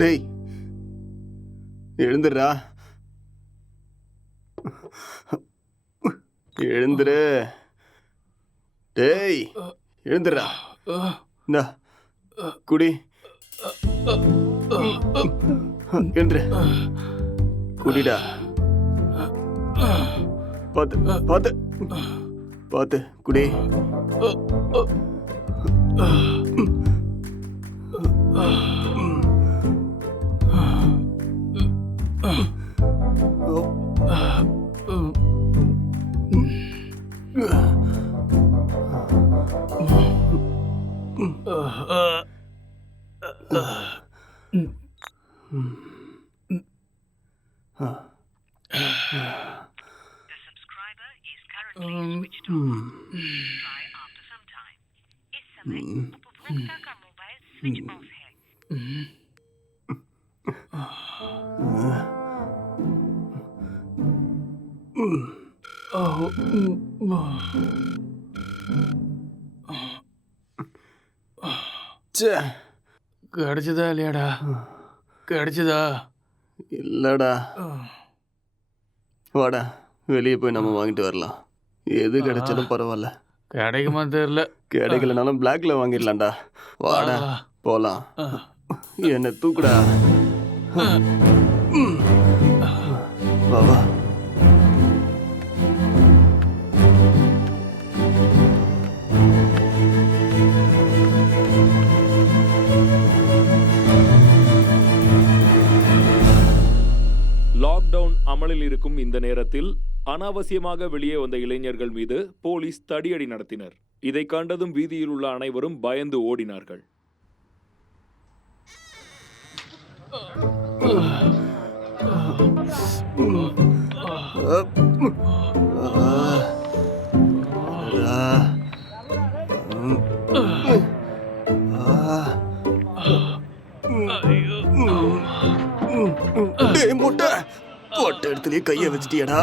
டேய், எழுந்துடுறா, எழுந்துரு. டேய், எழுந்துடுறா. இந்தா குடி. எழுந்துரு, குடிடா. பார்த்து பார்த்து பார்த்து குடி. கிடைச்சதா இல்லையாடா? கிடைச்சதா? இல்லடா. வாடா, வெளியே போய் நம்ம வாங்கிட்டு வரலாம். எது கிடைச்சாலும் பரவாயில்ல. கிடைக்குமா தெரியல. கிடைக்கலனாலும் பிளாக்ல வாங்கிடலாம்டா. வாடா போலாம். என்ன தூக்குடா. வா வா. லாக்டவுன் அமலில் இருக்கும் இந்த நேரத்தில் அனாவசியமாக வெளியே வந்த இளைஞர்கள் மீது போலீஸ் தடியடி நடத்தினர். இதை கண்டதும் வீதியில் உள்ள அனைவரும் பயந்து ஓடினார்கள். முட்டை போட்ட இடத்துலயே கைய வச்சிட்டியடா.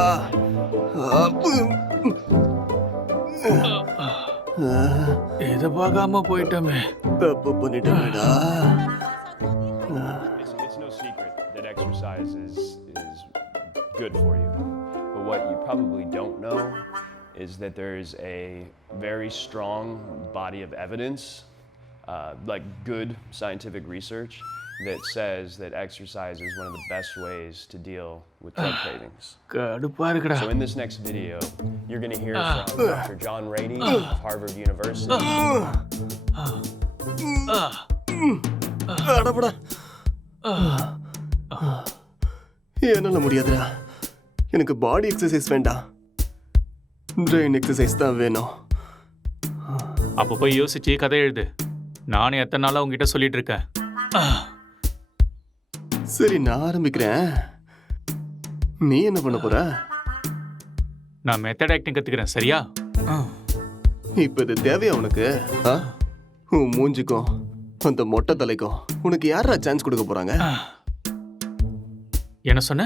இதை பார்க்காம போயிட்டோமே. தப்பு பண்ணிட்டேடா. It's no secret that exercise is good for you. But what you probably don't know is that there is a very strong body of evidence, like good scientific research, that says that exercise is one of the best ways to deal with drug cravings. கடுப்பா இருக்குடா. So in this next video, you're going to hear from Dr. John Rady of Harvard University. அடபடா. என்னால முடியாதுடா. எனக்கு பாடி exercise வேண்டாம், brain exercise தான் வேணும். அப்போ போய் யோசிச்சு கதை எழுது. நானும் எத்தனை நாளா உங்ககிட்ட சொல்லிட்டு இருக்கேன். சரி, நான் ஆரம்பிக்கிறேன். நீ என்ன பண்ண போற? நான் மெத்தட் ஆக்டிங் கத்துக்கிறேன், சரியா? இப்ப இது தேவையா உனக்கு? உன் மூஞ்சிக்கும் அந்த மொட்டை தலைக்கும் உனக்கு யாரா சான்ஸ் கொடுக்க போறாங்க? என்ன சொன்ன?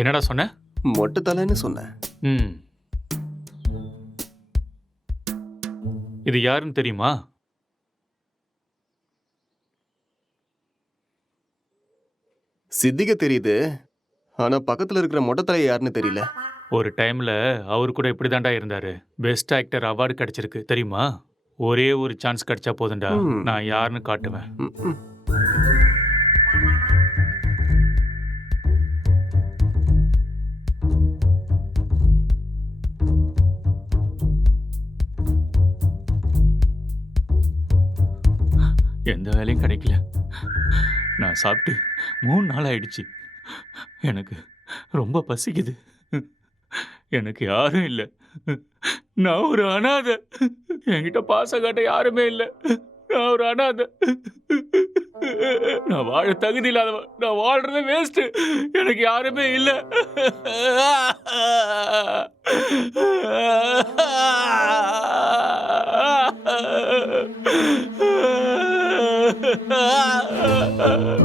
என்னடா சொன்ன? மொட்டை தலைன்னு சொன்னேன். இது யாருன்னு தெரியுமா? சித்திக தெரியுது, ஆனா பக்கத்துல இருக்கிற மொட்டை தலை யாருன்னு தெரியல. ஒரு டைம்ல அவரு கூட இப்படிதான்டா இருந்தாரு. பெஸ்ட் ஆக்டர் அவார்டு கிடைச்சிருக்கு தெரியுமா? ஒரே ஒரு சான்ஸ் கிடைச்சா போதும்டா, நான் யாருன்னு காட்டுவேன். எந்த வேலையும் கிடைக்கல. நான் சாப்பிட்டு 3 நாள் ஆயிடுச்சு. எனக்கு ரொம்ப பசிக்குது. எனக்கு யாரும் இல்லை. நான் ஒரு அனாதை. என்கிட்ட பாசம் காட்ட யாருமே இல்லை. நான் ஒரு அனாதை. நான் வாழ தகுதி இல்லாதவன். நான் வாழ்றது வேஸ்ட். எனக்கு யாருமே இல்லை.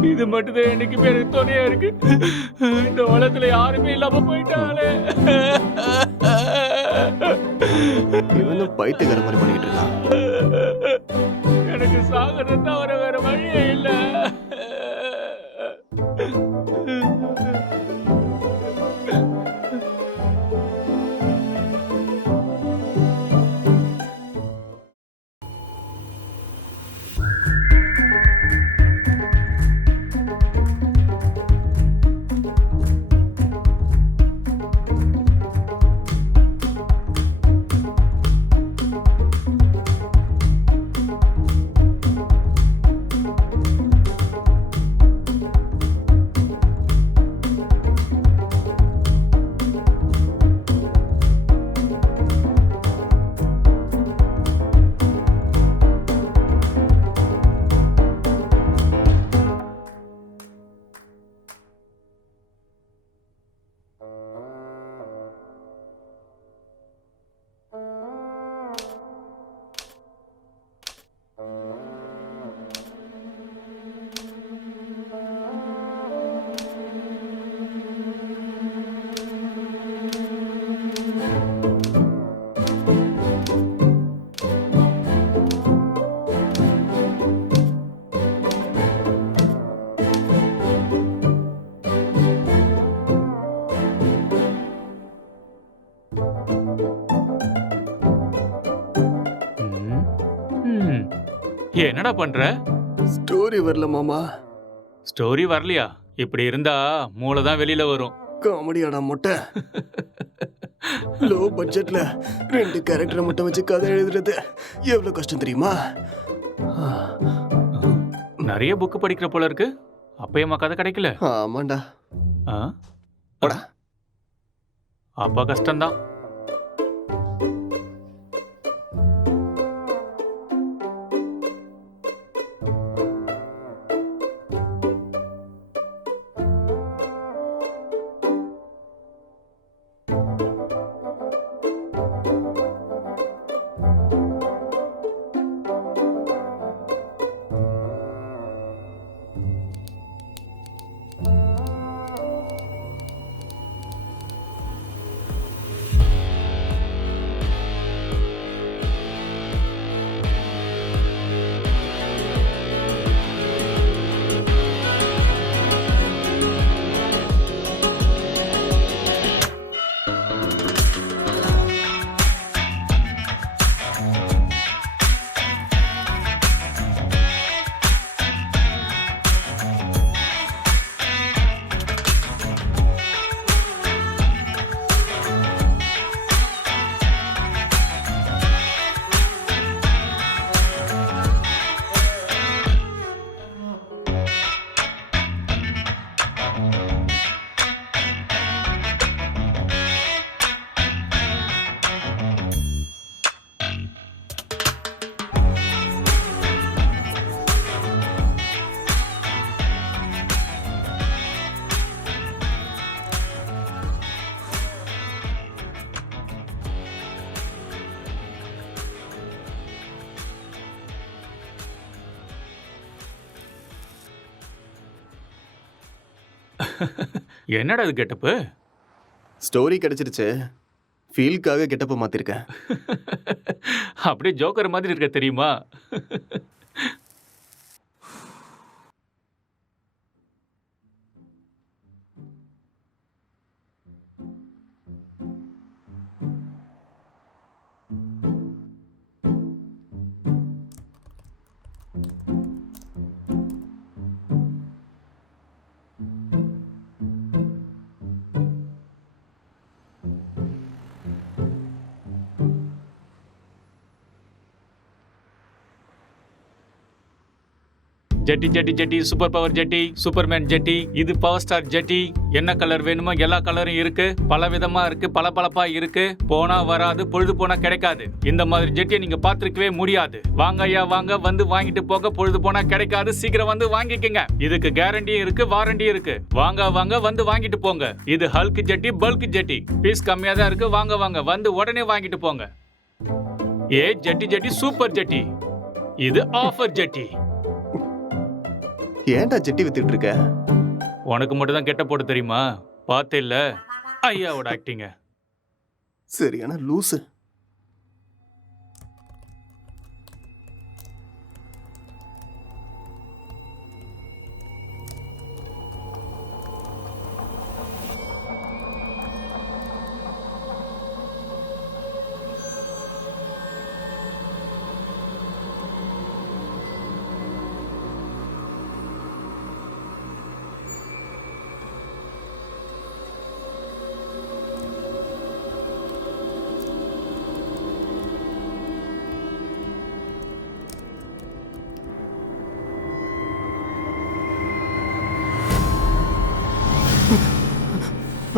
இது மட்டும்தான் எனக்கு பேரு துணையா இருக்கு. இந்த உலகத்துல யாருமே இல்லாம போயிட்டாலே. இவனும் பைத்தியக்கார மாதிரி பண்ணிட்டு இருக்கான். எனக்கு சாகறது தவிர வேற வழியே இல்லை. என்னடா பண்ற? ஸ்டோரி வரல மாமா. ஸ்டோரி வரலையா? இப்படி இருந்தா மூளை தான் வெளியில வரும். காமெடியாடா மொட்டை. லோ பட்ஜெட்ல 2 கேரக்டரை மட்டும் வச்சு கதை எழுதுறது எவ்வளவு கஷ்டம் தெரியுமா? நிறைய புக் படிக்கிற போல இருக்கு. அப்பயமா கதை கிடைக்கல? ஆமாண்டா. அப்ப கஷ்டம்தான். என்னடா இது கெட்டப்பு? ஸ்டோரி கிடைச்சிருச்சு, ஃபீல்க்காக கெட்டப்ப மாத்திருக்கேன். அப்படியே ஜோக்கர் மாதிரி இருக்க தெரியுமா? ஜெட்டி ஜெட்டி ஜெட்டி, சூப்பர் பவர் ஜெட்டி, சூப்பர்மேன் ஜெட்டி, இது பவர் ஸ்டார் ஜெட்டி. என்ன கலர் வேணுமோ எல்லா கலரும் இருக்கு, பல விதமா இருக்கு, பளபளப்பா இருக்கு. போனா வராது, பொழுது போனா கிடைக்காது. இந்த மாதிரி ஜெட்டியை நீங்க பார்த்திருக்கவே முடியாது. வாங்க ஐயா வாங்க, வந்து வாங்கிட்டு போக. பொழுது போனா கிடைக்காது, சீக்கிரம் வந்து வாங்கிக்கங்க. இதுக்கு கேரண்டியும் இருக்கு, வாரண்டியும் இருக்கு. வாங்க வாங்க, வந்து வாங்கிட்டு போங்க. இது ஹல்க் ஜெட்டி, பல்க் ஜெட்டி. பீஸ் கம்மியா தான் இருக்கு. வாங்க வாங்க, வந்து உடனே வாங்கிட்டு போங்க. ஏ ஜெட்டி ஜெட்டி, சூப்பர் ஜெட்டி. இது ஆஃபர் ஜெட்டி. ஏன்டா ஜெட்டி வித்துட்டு இருக்க? உனக்கு மட்டும் தான் கெட்ட போட தெரியுமா? பார்த்தே இல்ல ஐயாவோட ஆக்டிங்க. சரியான லூசு.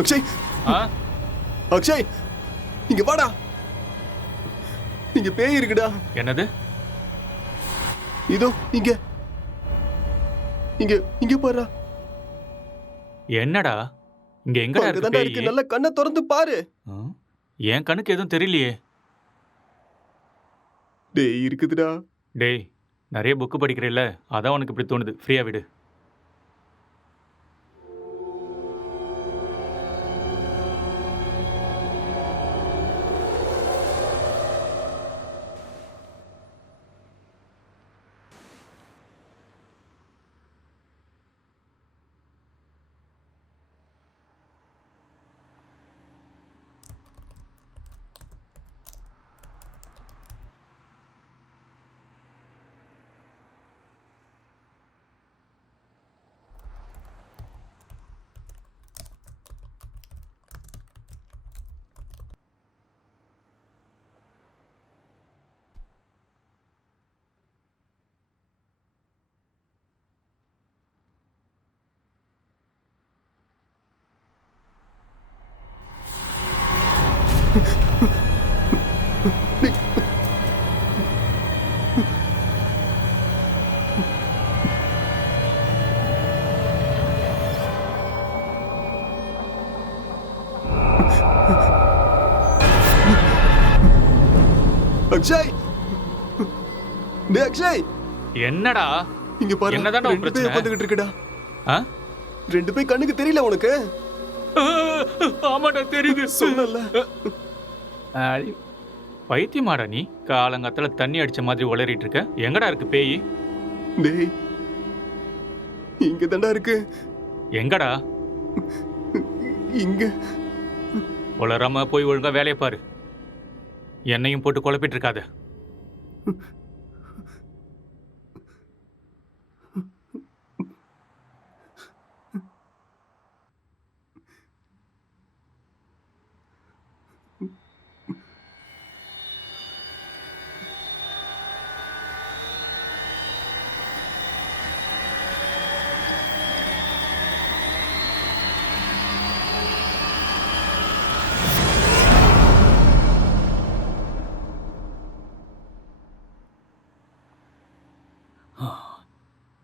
அக்ஷய், அக்ஷய், இங்க வாடா. இங்க பேய் இருக்குடா. என்னது? இதோ இங்க இங்க இங்க பாரு. என்னடா இங்க எங்கடா இருக்கு பேய்? இருக்கு, நல்ல கண்ணை திறந்து பாரு. என் கண்ணுக்கு எதுவும் தெரியலையே. டேய் இருக்குதுடா. டேய் நிறைய புக்கு படிக்கிறேல்ல, அதான் உனக்கு இப்படி தோணுது. ஃப்ரீயா விடு. அக்ஷய், டேய் அக்ஷய். என்னடா இங்க பாரு. என்னடா ரெண்டு பேய் உட்கார்ந்துகிட்டு இருக்குடா. ரெண்டு பேய் கண்ணுக்கு தெரியல உனக்கு? ஆமாடா தெரியுது. சொல்லல. பைத்தியமாடா நீ? காலங்கத்துல தண்ணி அடிச்ச மாதிரி உளறிட்டு இருக்க. எங்கடா இருக்கு பேய்? டேய் இங்க தான்டா இருக்கு. எங்கடா? இங்க. உளறாம போய் ஒழுங்கா வேலையை பாரு. என்னையும் போட்டு குழப்பிட்டு இருக்காத.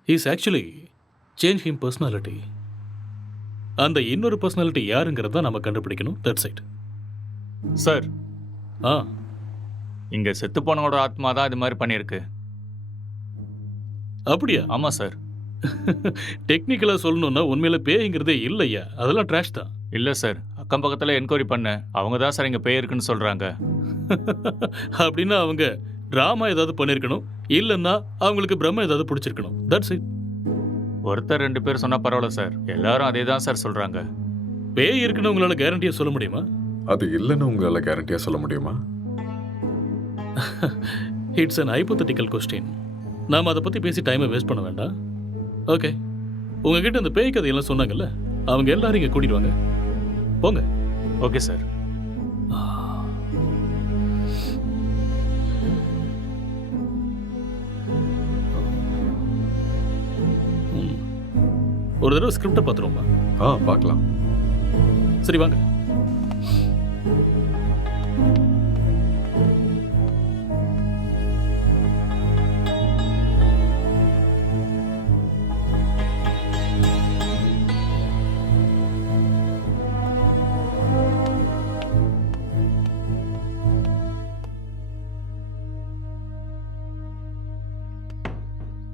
He's actually changed him personality. அந்த இன்னொரு பர்சனாலிட்டி யாருங்கிறத நம்ம கண்டுபிடிக்கணும். That's it sir. இங்க செத்து போனவனோட ஆத்மா தான் இது மாதிரி பண்ணியிருக்கு. அப்படியா? ஆமா சார். டெக்னிக்கலாக சொல்லணும்னா உண்மையில பேய்ங்கிறதே இல்லையா, அதெல்லாம் ட்ராஷ் தான். இல்லை சார், அக்கம் பக்கத்தில் என்கொயரி பண்ணேன். அவங்க தான் சார் இங்கே பேய் இருக்குன்னு சொல்கிறாங்க. அப்படின்னா அவங்க ட்ராமா ஏதாவது பண்ணியிருக்கணும், இல்லைன்னா அவங்களுக்கு பிரம்ம ஏதாவது பிடிச்சிருக்கணும். That's it. ஒருத்தர் 2 பேர் சொன்னால் பரவாயில்ல சார், எல்லாரும் அதே தான் சார் சொல்கிறாங்க. பேய் இருக்குன்னு உங்களால் கேரண்டியாக சொல்ல முடியுமா? அது இல்லைன்னு உங்களால் கேரண்டியாக சொல்ல முடியுமா? It's an hypothetical question. நாம் அதை பற்றி பேசி டைமை வேஸ்ட் பண்ண வேண்டாம். ஓகே, உங்ககிட்ட இந்த பேய் கதையெல்லாம் சொன்னாங்கல்ல, அவங்க எல்லாரும் இங்கே கூட்டிட்டு வாங்க. போங்க. Okay sir. ஒரு தடவை ஸ்கிரிப்டை பார்த்துருவோமா? பார்க்கலாம். சரி வாங்க.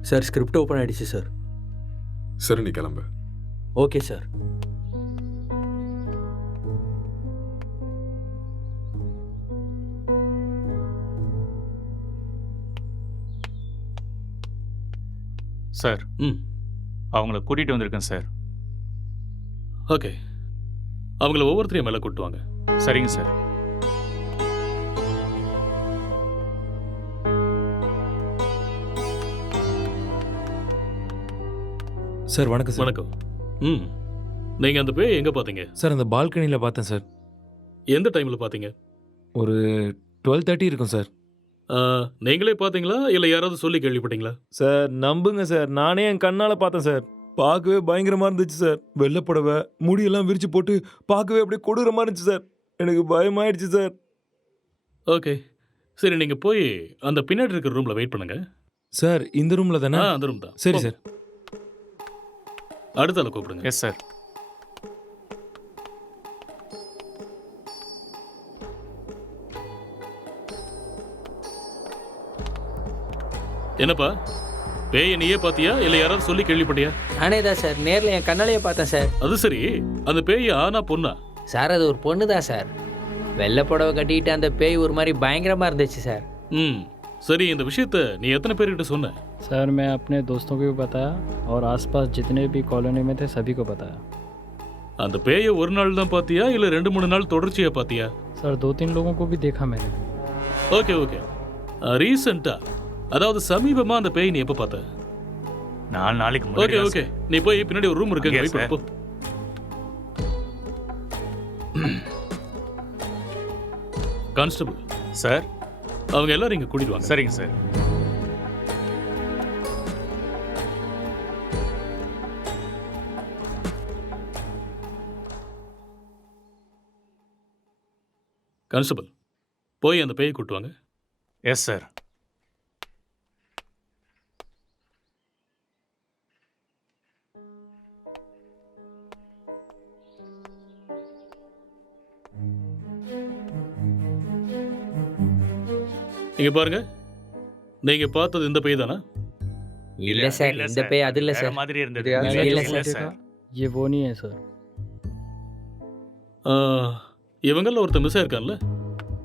சார் ஸ்கிரிப்ட் ஓப்பன் ஆயிடுச்சு சார். சரி, நீ கிளம்பு. Okay sir. சார், அவங்கள கூட்டிகிட்டு வந்திருக்கேன் சார். ஓகே, அவங்கள ஒவ்வொருத்தரையும் மேலே கூட்டு வாங்க. சரிங்க சார். சார் வணக்கம் சார். வணக்கம். நீங்கள் அந்த பேய் எங்கே பார்த்தீங்க? சார் அந்த பால்கனியில் பார்த்தேன் சார். எந்த டைமில் பார்த்தீங்க? ஒரு 12:30 இருக்கும் சார். நீங்களே பார்த்தீங்களா இல்லை யாராவது சொல்லி கேள்விப்பட்டீங்களா? சார் நம்புங்க சார், நானே என் கண்ணால் பார்த்தேன் சார். பார்க்கவே பயங்கரமாக இருந்துச்சு சார். வெள்ளைப்புடவை முடியெல்லாம் விரிச்சு போட்டு பார்க்கவே அப்படியே கொடூரமாக இருந்துச்சு சார். எனக்கு பயமாயிடுச்சு சார். ஓகே சரி, நீங்கள் போய் அந்த பின்னாடி இருக்கிற ரூமில் வெயிட் பண்ணுங்க. சார் இந்த ரூமில் தானே? அந்த ரூம் தான். சரி சார். அடுத்தால கூப்பிடுங்க. Yes sir. என்னப்பா, பேயை நீயே பார்த்தியா இல்லை யாராவது சொல்லி கேள்விப்பட்டியா? நானே தான் சார், நேரில் என் கண்ணாலேயே பார்த்தேன் சார். அது சரி, அந்த பேய் ஆனா பொண்ணா? சார் அது ஒரு பொண்ணு தான் சார். வெள்ளை புடவை கட்டிட்டு அந்த பேய் ஒரு மாதிரி பயங்கரமாக இருந்துச்சு சார். சரி, இந்த விஷயத்த நீ எத்தனை பேர்கிட்ட சொன்ன? सर मैं अपने दोस्तों को भी बताया और आसपास जितने भी कॉलोनी में थे सभी को बताया. அந்த பேயை ஒரு நாள் தான் பார்த்தியா இல்லை 2-3 நாள் தொடர்ச்சியா பார்த்தியா? सर 2-3 लोगों को भी देखा मैंने. ஓகே ஓகே, ரீசெண்டா அதாவது சமீபமா அந்த பேய் நீ எப்போ பார்த்த? 4 நாளைக்கு ஓகே முன்னாடி. ஓகே, நீ போய் பின்னாடி ஒரு ரூம் இருக்கு, Yes, வெயிட் பண்ணு போ. கான்ஸ்டபிள் சார், அவங்க எல்லாரும் இங்க கூட்டிட்டு வாங்க. சரிங்க சார். கான்ஸ்டபிள் போய் அந்த பேயை கூட்டு வாங்க. Yes sir. இங்க பாருங்க, நீங்க பார்த்தது இந்த பேய் தானா? இல்லை சார், இந்த பேய் அது இல்லை சார். மாதிரி இருந்தது. இல்லை இல்லை சார். சார். ये वो नहीं है सर. இவங்கள ஒருத்தர் மிஸ் ஆயிருக்கான்ல,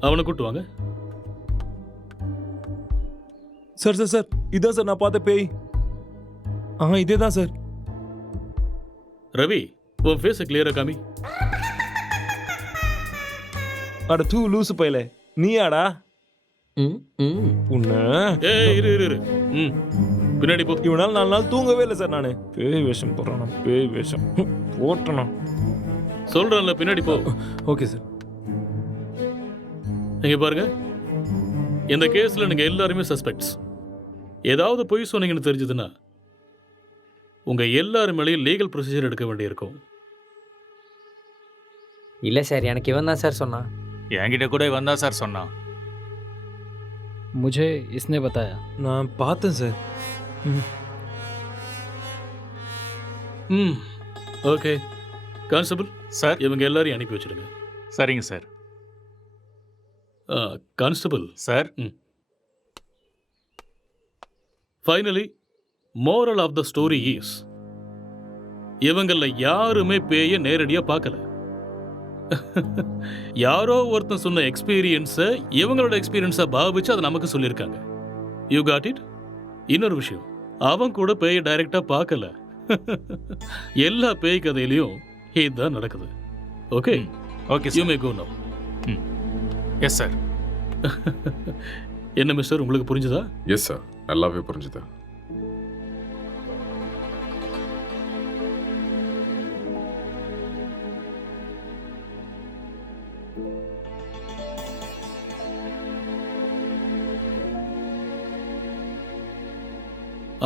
அவனை கூட்டு வாங்க. சார் சார் சார், இதான் சார் நான் பார்த்த பேய். இதே தான் சார். ரவி, உன் ஃபேஸை கிளியரா காமி. அட தூ லூசு பையலே, நீயாடா? உன்ன இரு இரு இரு. பின்னாடி போ. இவனால 4 நாள் தூங்கவே இல்லை சார். நான் பேய் வேஷம் போடுறான், பேய் வேஷம் போட்டனா சொல்றேன்ல, பின்னாடி போ. Okay sir. இங்க பாருங்க, இந்த கேஸ்ல நீங்க எல்லாருமே சஸ்பெக்ட்ஸ். ஏதாவது பொய் சொன்னீங்கன்னு தெரிஞ்சதுன்னா உங்க எல்லாரும் மேலேயும் லீகல் ப்ரொசீஜர் எடுக்க வேண்டியிருக்கும். இல்லை சார், எனக்கு இவன் தான் சார் சொன்னான். என்கிட்ட கூட இவன் தான் சார் சொன்னான். मुझे इसने बताया. நான் பார்த்தேன் சார். ஓகே கான்ஸ்டபிள் சார், இவங்க எல்லாரையும் அனுப்பி வச்சிடுங்க. சரிங்க sir. Constable sir, finally moral of the story is இவங்கள யாருமே பேய நேரடியா பார்க்கல. யாரோ ஒருத்தன் சொன்ன எக்ஸ்பீரியன்ஸை இவங்களோட எக்ஸ்பீரியன்ஸை பாவிச்சு அதை நமக்கு சொல்லியிருக்காங்க. You got it? இன்னொரு விஷயம், அவன் கூட பேயை டைரக்டா பார்க்கல. எல்லா பேய் கதையிலையும் இதுதான் நடக்குது. Okay okay you may go now. Yes sir. என்ன மிஸ்டர், உங்களுக்கு புரிஞ்சுதா? எஸ் சார், நல்லாவே புரிஞ்சுது.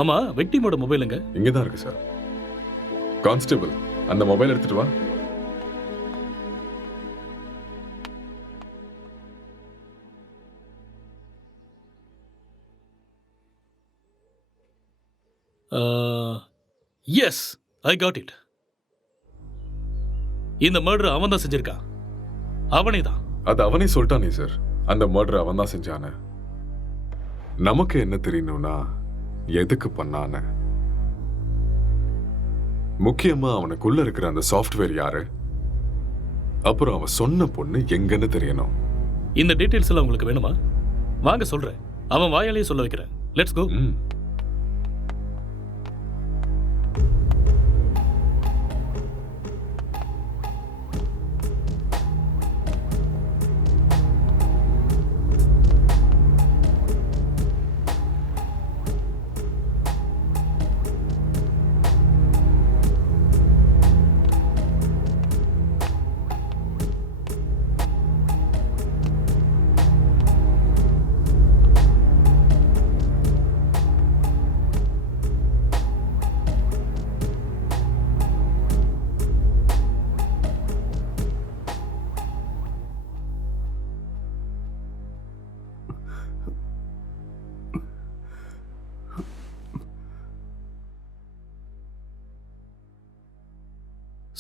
ஆமா, விக்டிமோட மொபைலுங்க? இங்கே தான் இருக்கு சார். கான்ஸ்டபிள், அந்த மொபைல் எடுத்துட்டு வா. Yes, I got it. இந்த மர்டர் அவன் தான் செஞ்சிருக்கான். அவனே தான். அது அவனே சொல்லிட்டானே சார், அந்த மர்டர் அவன் தான் செஞ்சானே. நமக்கு என்ன தெரியணும்னா எதுக்கு பண்ணான, முக்கியமா அவனுக்குள்ள இருக்கிற அந்த சாஃப்ட்வேர் யாரு, அப்புறம் அவன் சொன்ன பொண்ணு எங்கன்னு தெரியணும். இந்த டீடைல்ஸ் எல்லாம் உங்களுக்கு வேணுமா? வாங்க சொல்றேன். அவன் வாயாலேயே சொல்ல வைக்கிறேன். Let's go.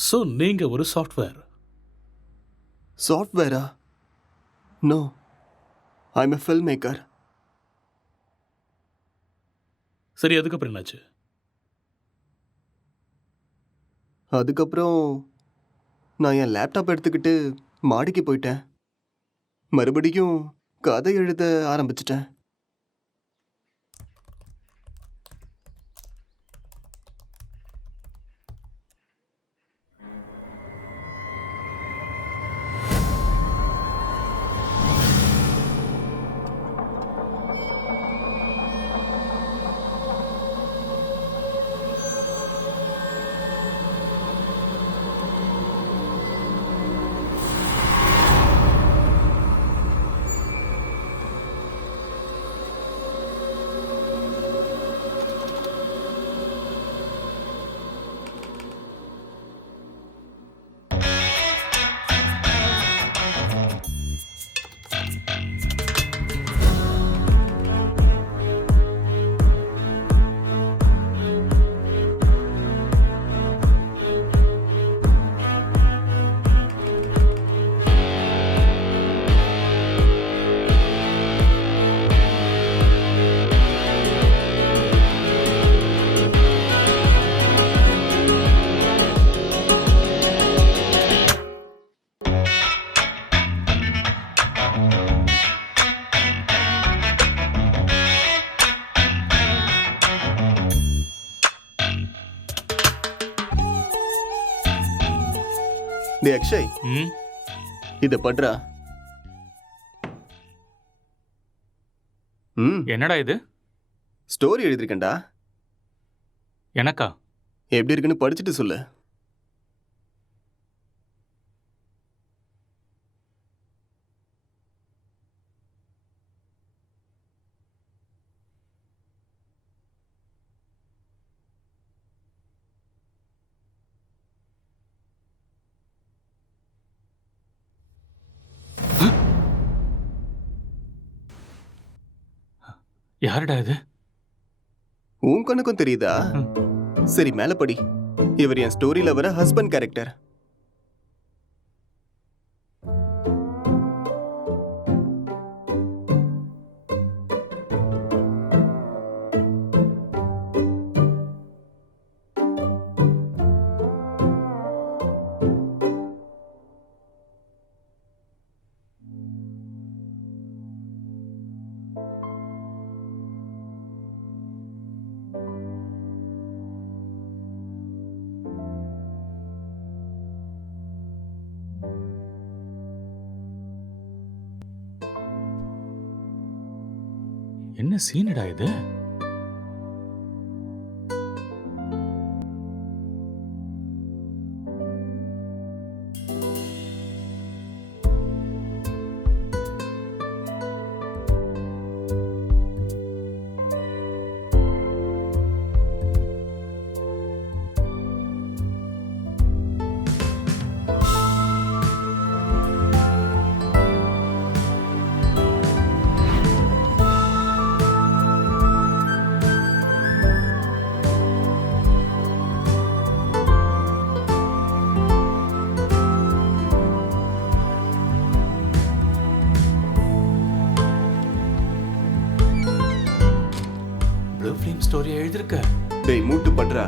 ஸோ நீங்க ஒரு சாஃப்ட்வேர்? சாஃப்ட்வேரா? No, I am a film maker. சரி, அதுக்கப்புறம் என்னாச்சு? அதுக்கப்புறம் நான் என் லேப்டாப் எடுத்துக்கிட்டு மாடிக்கு போயிட்டேன். மறுபடியும் கதை எழுத ஆரம்பிச்சிட்டேன். டேய் அக்ஷய், இத பண்றா. என்னடா இது? ஸ்டோரி எழுதிருக்கேன்டா. எனக்கா? எப்படி இருக்குன்னு படிச்சுட்டு சொல்லு. யாருடா இது? உன் கணக்கும் தெரியுதா? சரி, மேல படி. இவர் என் ஸ்டோரியில வர ஹஸ்பண்ட் கேரக்டர். என்ன சீனடா இது? ப்ளூ ஃபிலிம் ஸ்டோரி எழுதிருக்க? டேய் மூட்டு பண்றா.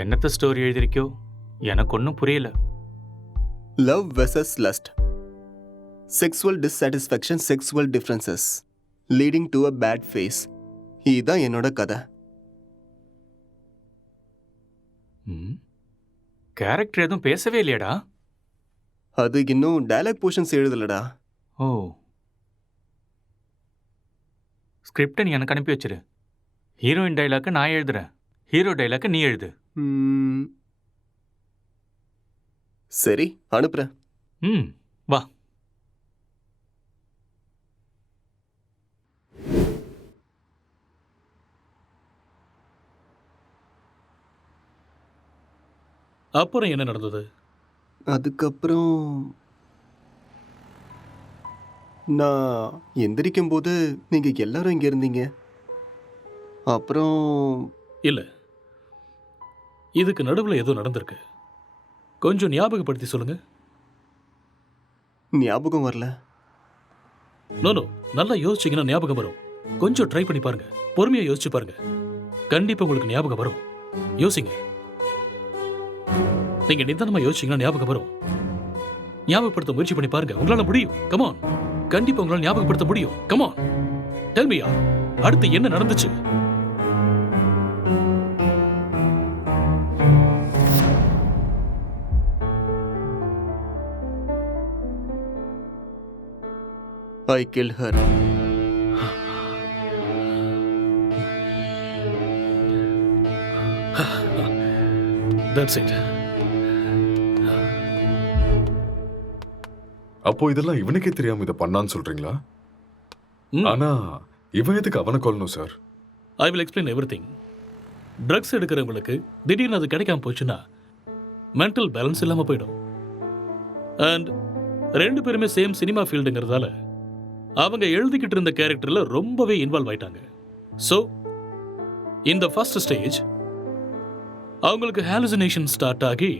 என்னத்த ஸ்டோரி எழுதிருக்கியோ எனக்கு ஒன்றும் புரியல. Love versus lust, sexual dissatisfaction, sexual differences leading to a bad phase. இதுதான் என்னோட கதை. கேரக்டர் எதுவும் பேசவே இல்லையாடா? அது இன்னும் டயலாக் போர்ஷன்ஸ் எழுதலடா. ஓ, ஸ்கிரிப்டை நீ எனக்கு அனுப்பி வச்சிரு. ஹீரோயின் டைலாக்கை நான் எழுதுறேன், ஹீரோ டைலாக்கை நீ எழுது. சரி, அனுப்புறேன். வா. அப்புறம் என்ன நடந்தது? அதுக்கப்புறம் நான் எந்திரிக்கும் போது நீங்க எல்லாரும் இங்க இருந்தீங்க. அப்புறம் இல்ல, இதுக்கு நடுவில் ஏதோ நடந்திருக்கு. கொஞ்சம் ஞாபகப்படுத்தி சொல்லுங்க. ஞாபகம் வரல. நோ, நல்லா யோசிச்சீங்கன்னா ஞாபகம் வரும். கொஞ்சம் ட்ரை பண்ணி பாருங்க, பொறுமையா யோசிச்சு பாருங்க, கண்டிப்பா உங்களுக்கு ஞாபகம் வரும். யோசிங்க, நீங்க நிதானமா யோசிச்சீங்கன்னா ஞாபகம் வரும். ஞாபகப்படுத்த முயற்சி பண்ணி பாருங்க, உங்களால முடியும். கமான், கண்டிப்பா உங்களால ஞாபகப்படுத்த முடியும். கமான், டெல் மீ, அடுத்து என்ன நடந்துச்சு? I killed her. That's it. அப்போ இதெல்லாம் இவனுக்கே தெரியாம இதை பண்ணான்னு சொல்றீங்களா? ஆனா இவன் எதுக்கு அவனை கொல்லணும் sir? I will explain everything. Drugs எடுக்கிறவங்களுக்கு திடீர்னு அது கிடைக்காம போச்சுன்னா மென்டல் பேலன்ஸ் இல்லாம போயிடும். அண்ட் ரெண்டு பேருமே சேம் சினிமா ஃபீல்டுங்கிறதால அவங்க எழுதிக்கிட்டு இருந்த கேரக்டர்ல ரொம்பவே இன்வால்வ் ஆயிட்டாங்க. ஸோ இந்த ஃபர்ஸ்ட் ஸ்டேஜ் அவங்களுக்கு ஹாலுசினேஷன் ஸ்டார்ட் ஆகி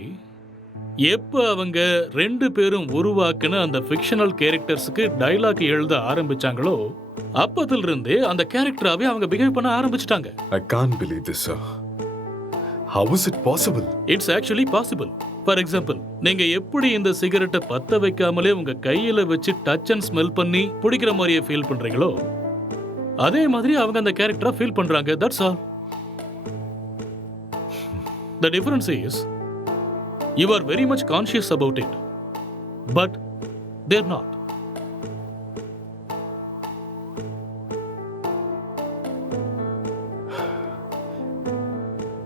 எப்போ அவங்க ரெண்டு பேரும் உருவாக்குன அந்த ஃபிக்ஷனல் கேரக்டர்ஸுக்கு டைலாக் எழுத ஆரம்பிச்சாங்களோ அப்பத்துல இருந்தே அந்த கேரக்டராவே அவங்க பிஹேவ் பண்ண ஆரம்பிச்சிட்டாங்க. I can't believe this, sir. How is it possible? It's actually possible. For example, நீங்க எப்படி இந்த சிகரெட்டை பத்த வைக்காமலே உங்க கையில வச்சு டச் அண்ட் ஸ்மெல் பண்ணி பிடிக்கிற மாதிரியே ஃபீல் பண்றீங்களோ அதே மாதிரி அவங்க அந்த கேரக்டரை ஃபீல் பண்றாங்க. That's all. The difference is you are very much conscious about it, but they're not.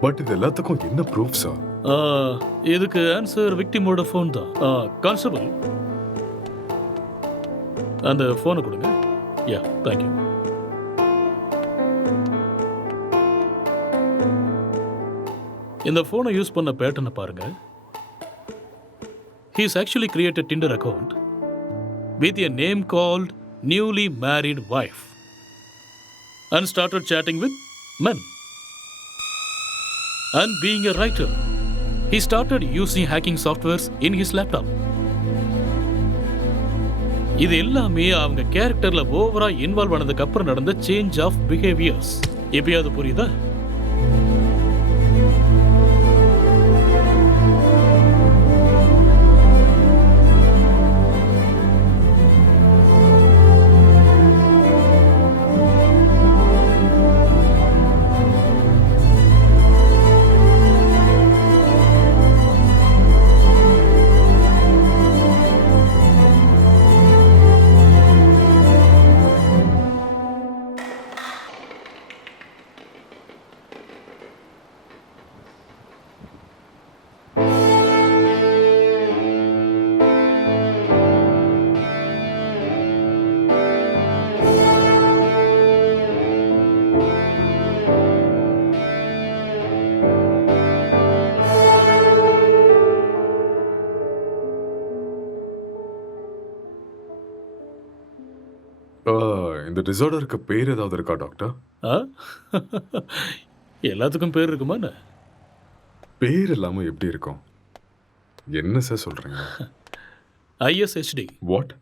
But இது எல்லாத்துக்கும் என்ன ப்ரூஃப் சார்? இதுக்கு ஆன்சர் விக்டிமோட ஃபோன் தான். கான்ஸ்டபிள், அந்த ஃபோனை கொடுங்க. யா, தேங்க்யூ. இந்த ஃபோனை யூஸ் பண்ண பேட்டர்னை பாருங்க. He's actually created Tinder account with a name called newly married wife and started chatting with men. And being a writer, he started using hacking softwares in his laptop. இது எல்லாமே அவங்க கேரக்டர்ல ஓவரா இன்வால்வ் ஆனதுக்கு அப்புறம் நடந்த சேஞ்ச் ஆஃப் பிஹேவியர்ஸ். எப்பயாவது புரியுதா? இந்த டிசார்டருக்கு பேர் ஏதாவது இருக்கா டாக்டர்? எல்லாத்துக்கும் பேர் இருக்குமா? பேர் இல்லாமல் எப்படி இருக்கும்? என்ன சார் சொல்கிறீங்க? ISHD. What?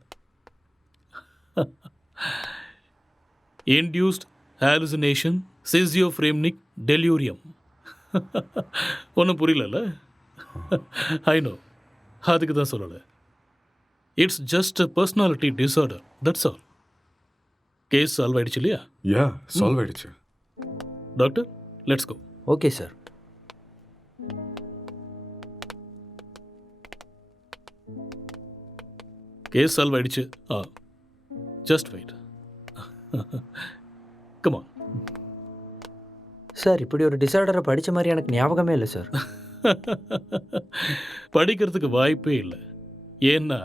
Induced hallucination schizophrenic delirium. ஒன்றும் புரியல. ஐ நோ, அதுக்கு தான் சொல்லலை. It's just a personality disorder, that's all. Case solve ஆயிடுச்சு இல்லையா? யா, சால்வ் ஆயிடுச்சு. Doctor, let's go. Okay sir. Case solve ஆயிடுச்சு. Just wait. Come on. Sir, இப்படி ஒரு டிசார்டரை படித்த மாதிரி எனக்கு ஞாபகமே இல்லை சார். படிக்கிறதுக்கு வாய்ப்பே இல்லை. ஏன்னா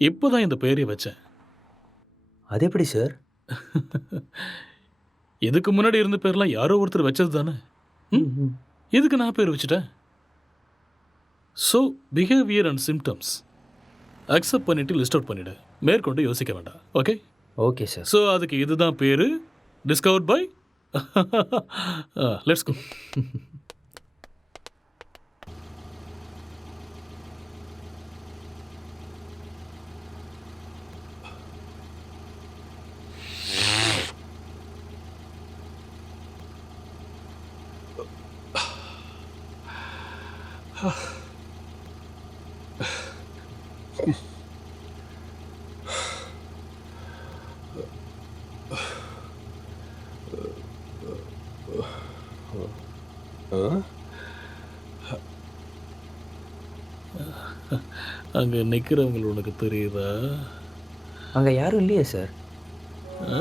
இப்போதான் இந்த பேரை வச்சேன். அது எப்படி சார்? இதுக்கு முன்னாடி இருந்த பேர்லாம் யாரோ ஒருத்தர் வச்சது தானே. இதுக்கு நான் பேர் வச்சுட்டேன். So behaviour and symptoms accept பண்ணிட்டு லிஸ்ட் அவுட் பண்ணிவிடு. மேற்கொண்டு யோசிக்க வேண்டாம். ஓகே? Okay sir. ஸோ அதுக்கு இதுதான் பேர். Discovered by. Let's go. அங்கே நிற்கிறவங்க உனக்கு தெரியுதா? அங்கே யாரும் இல்லையே சார். ஆ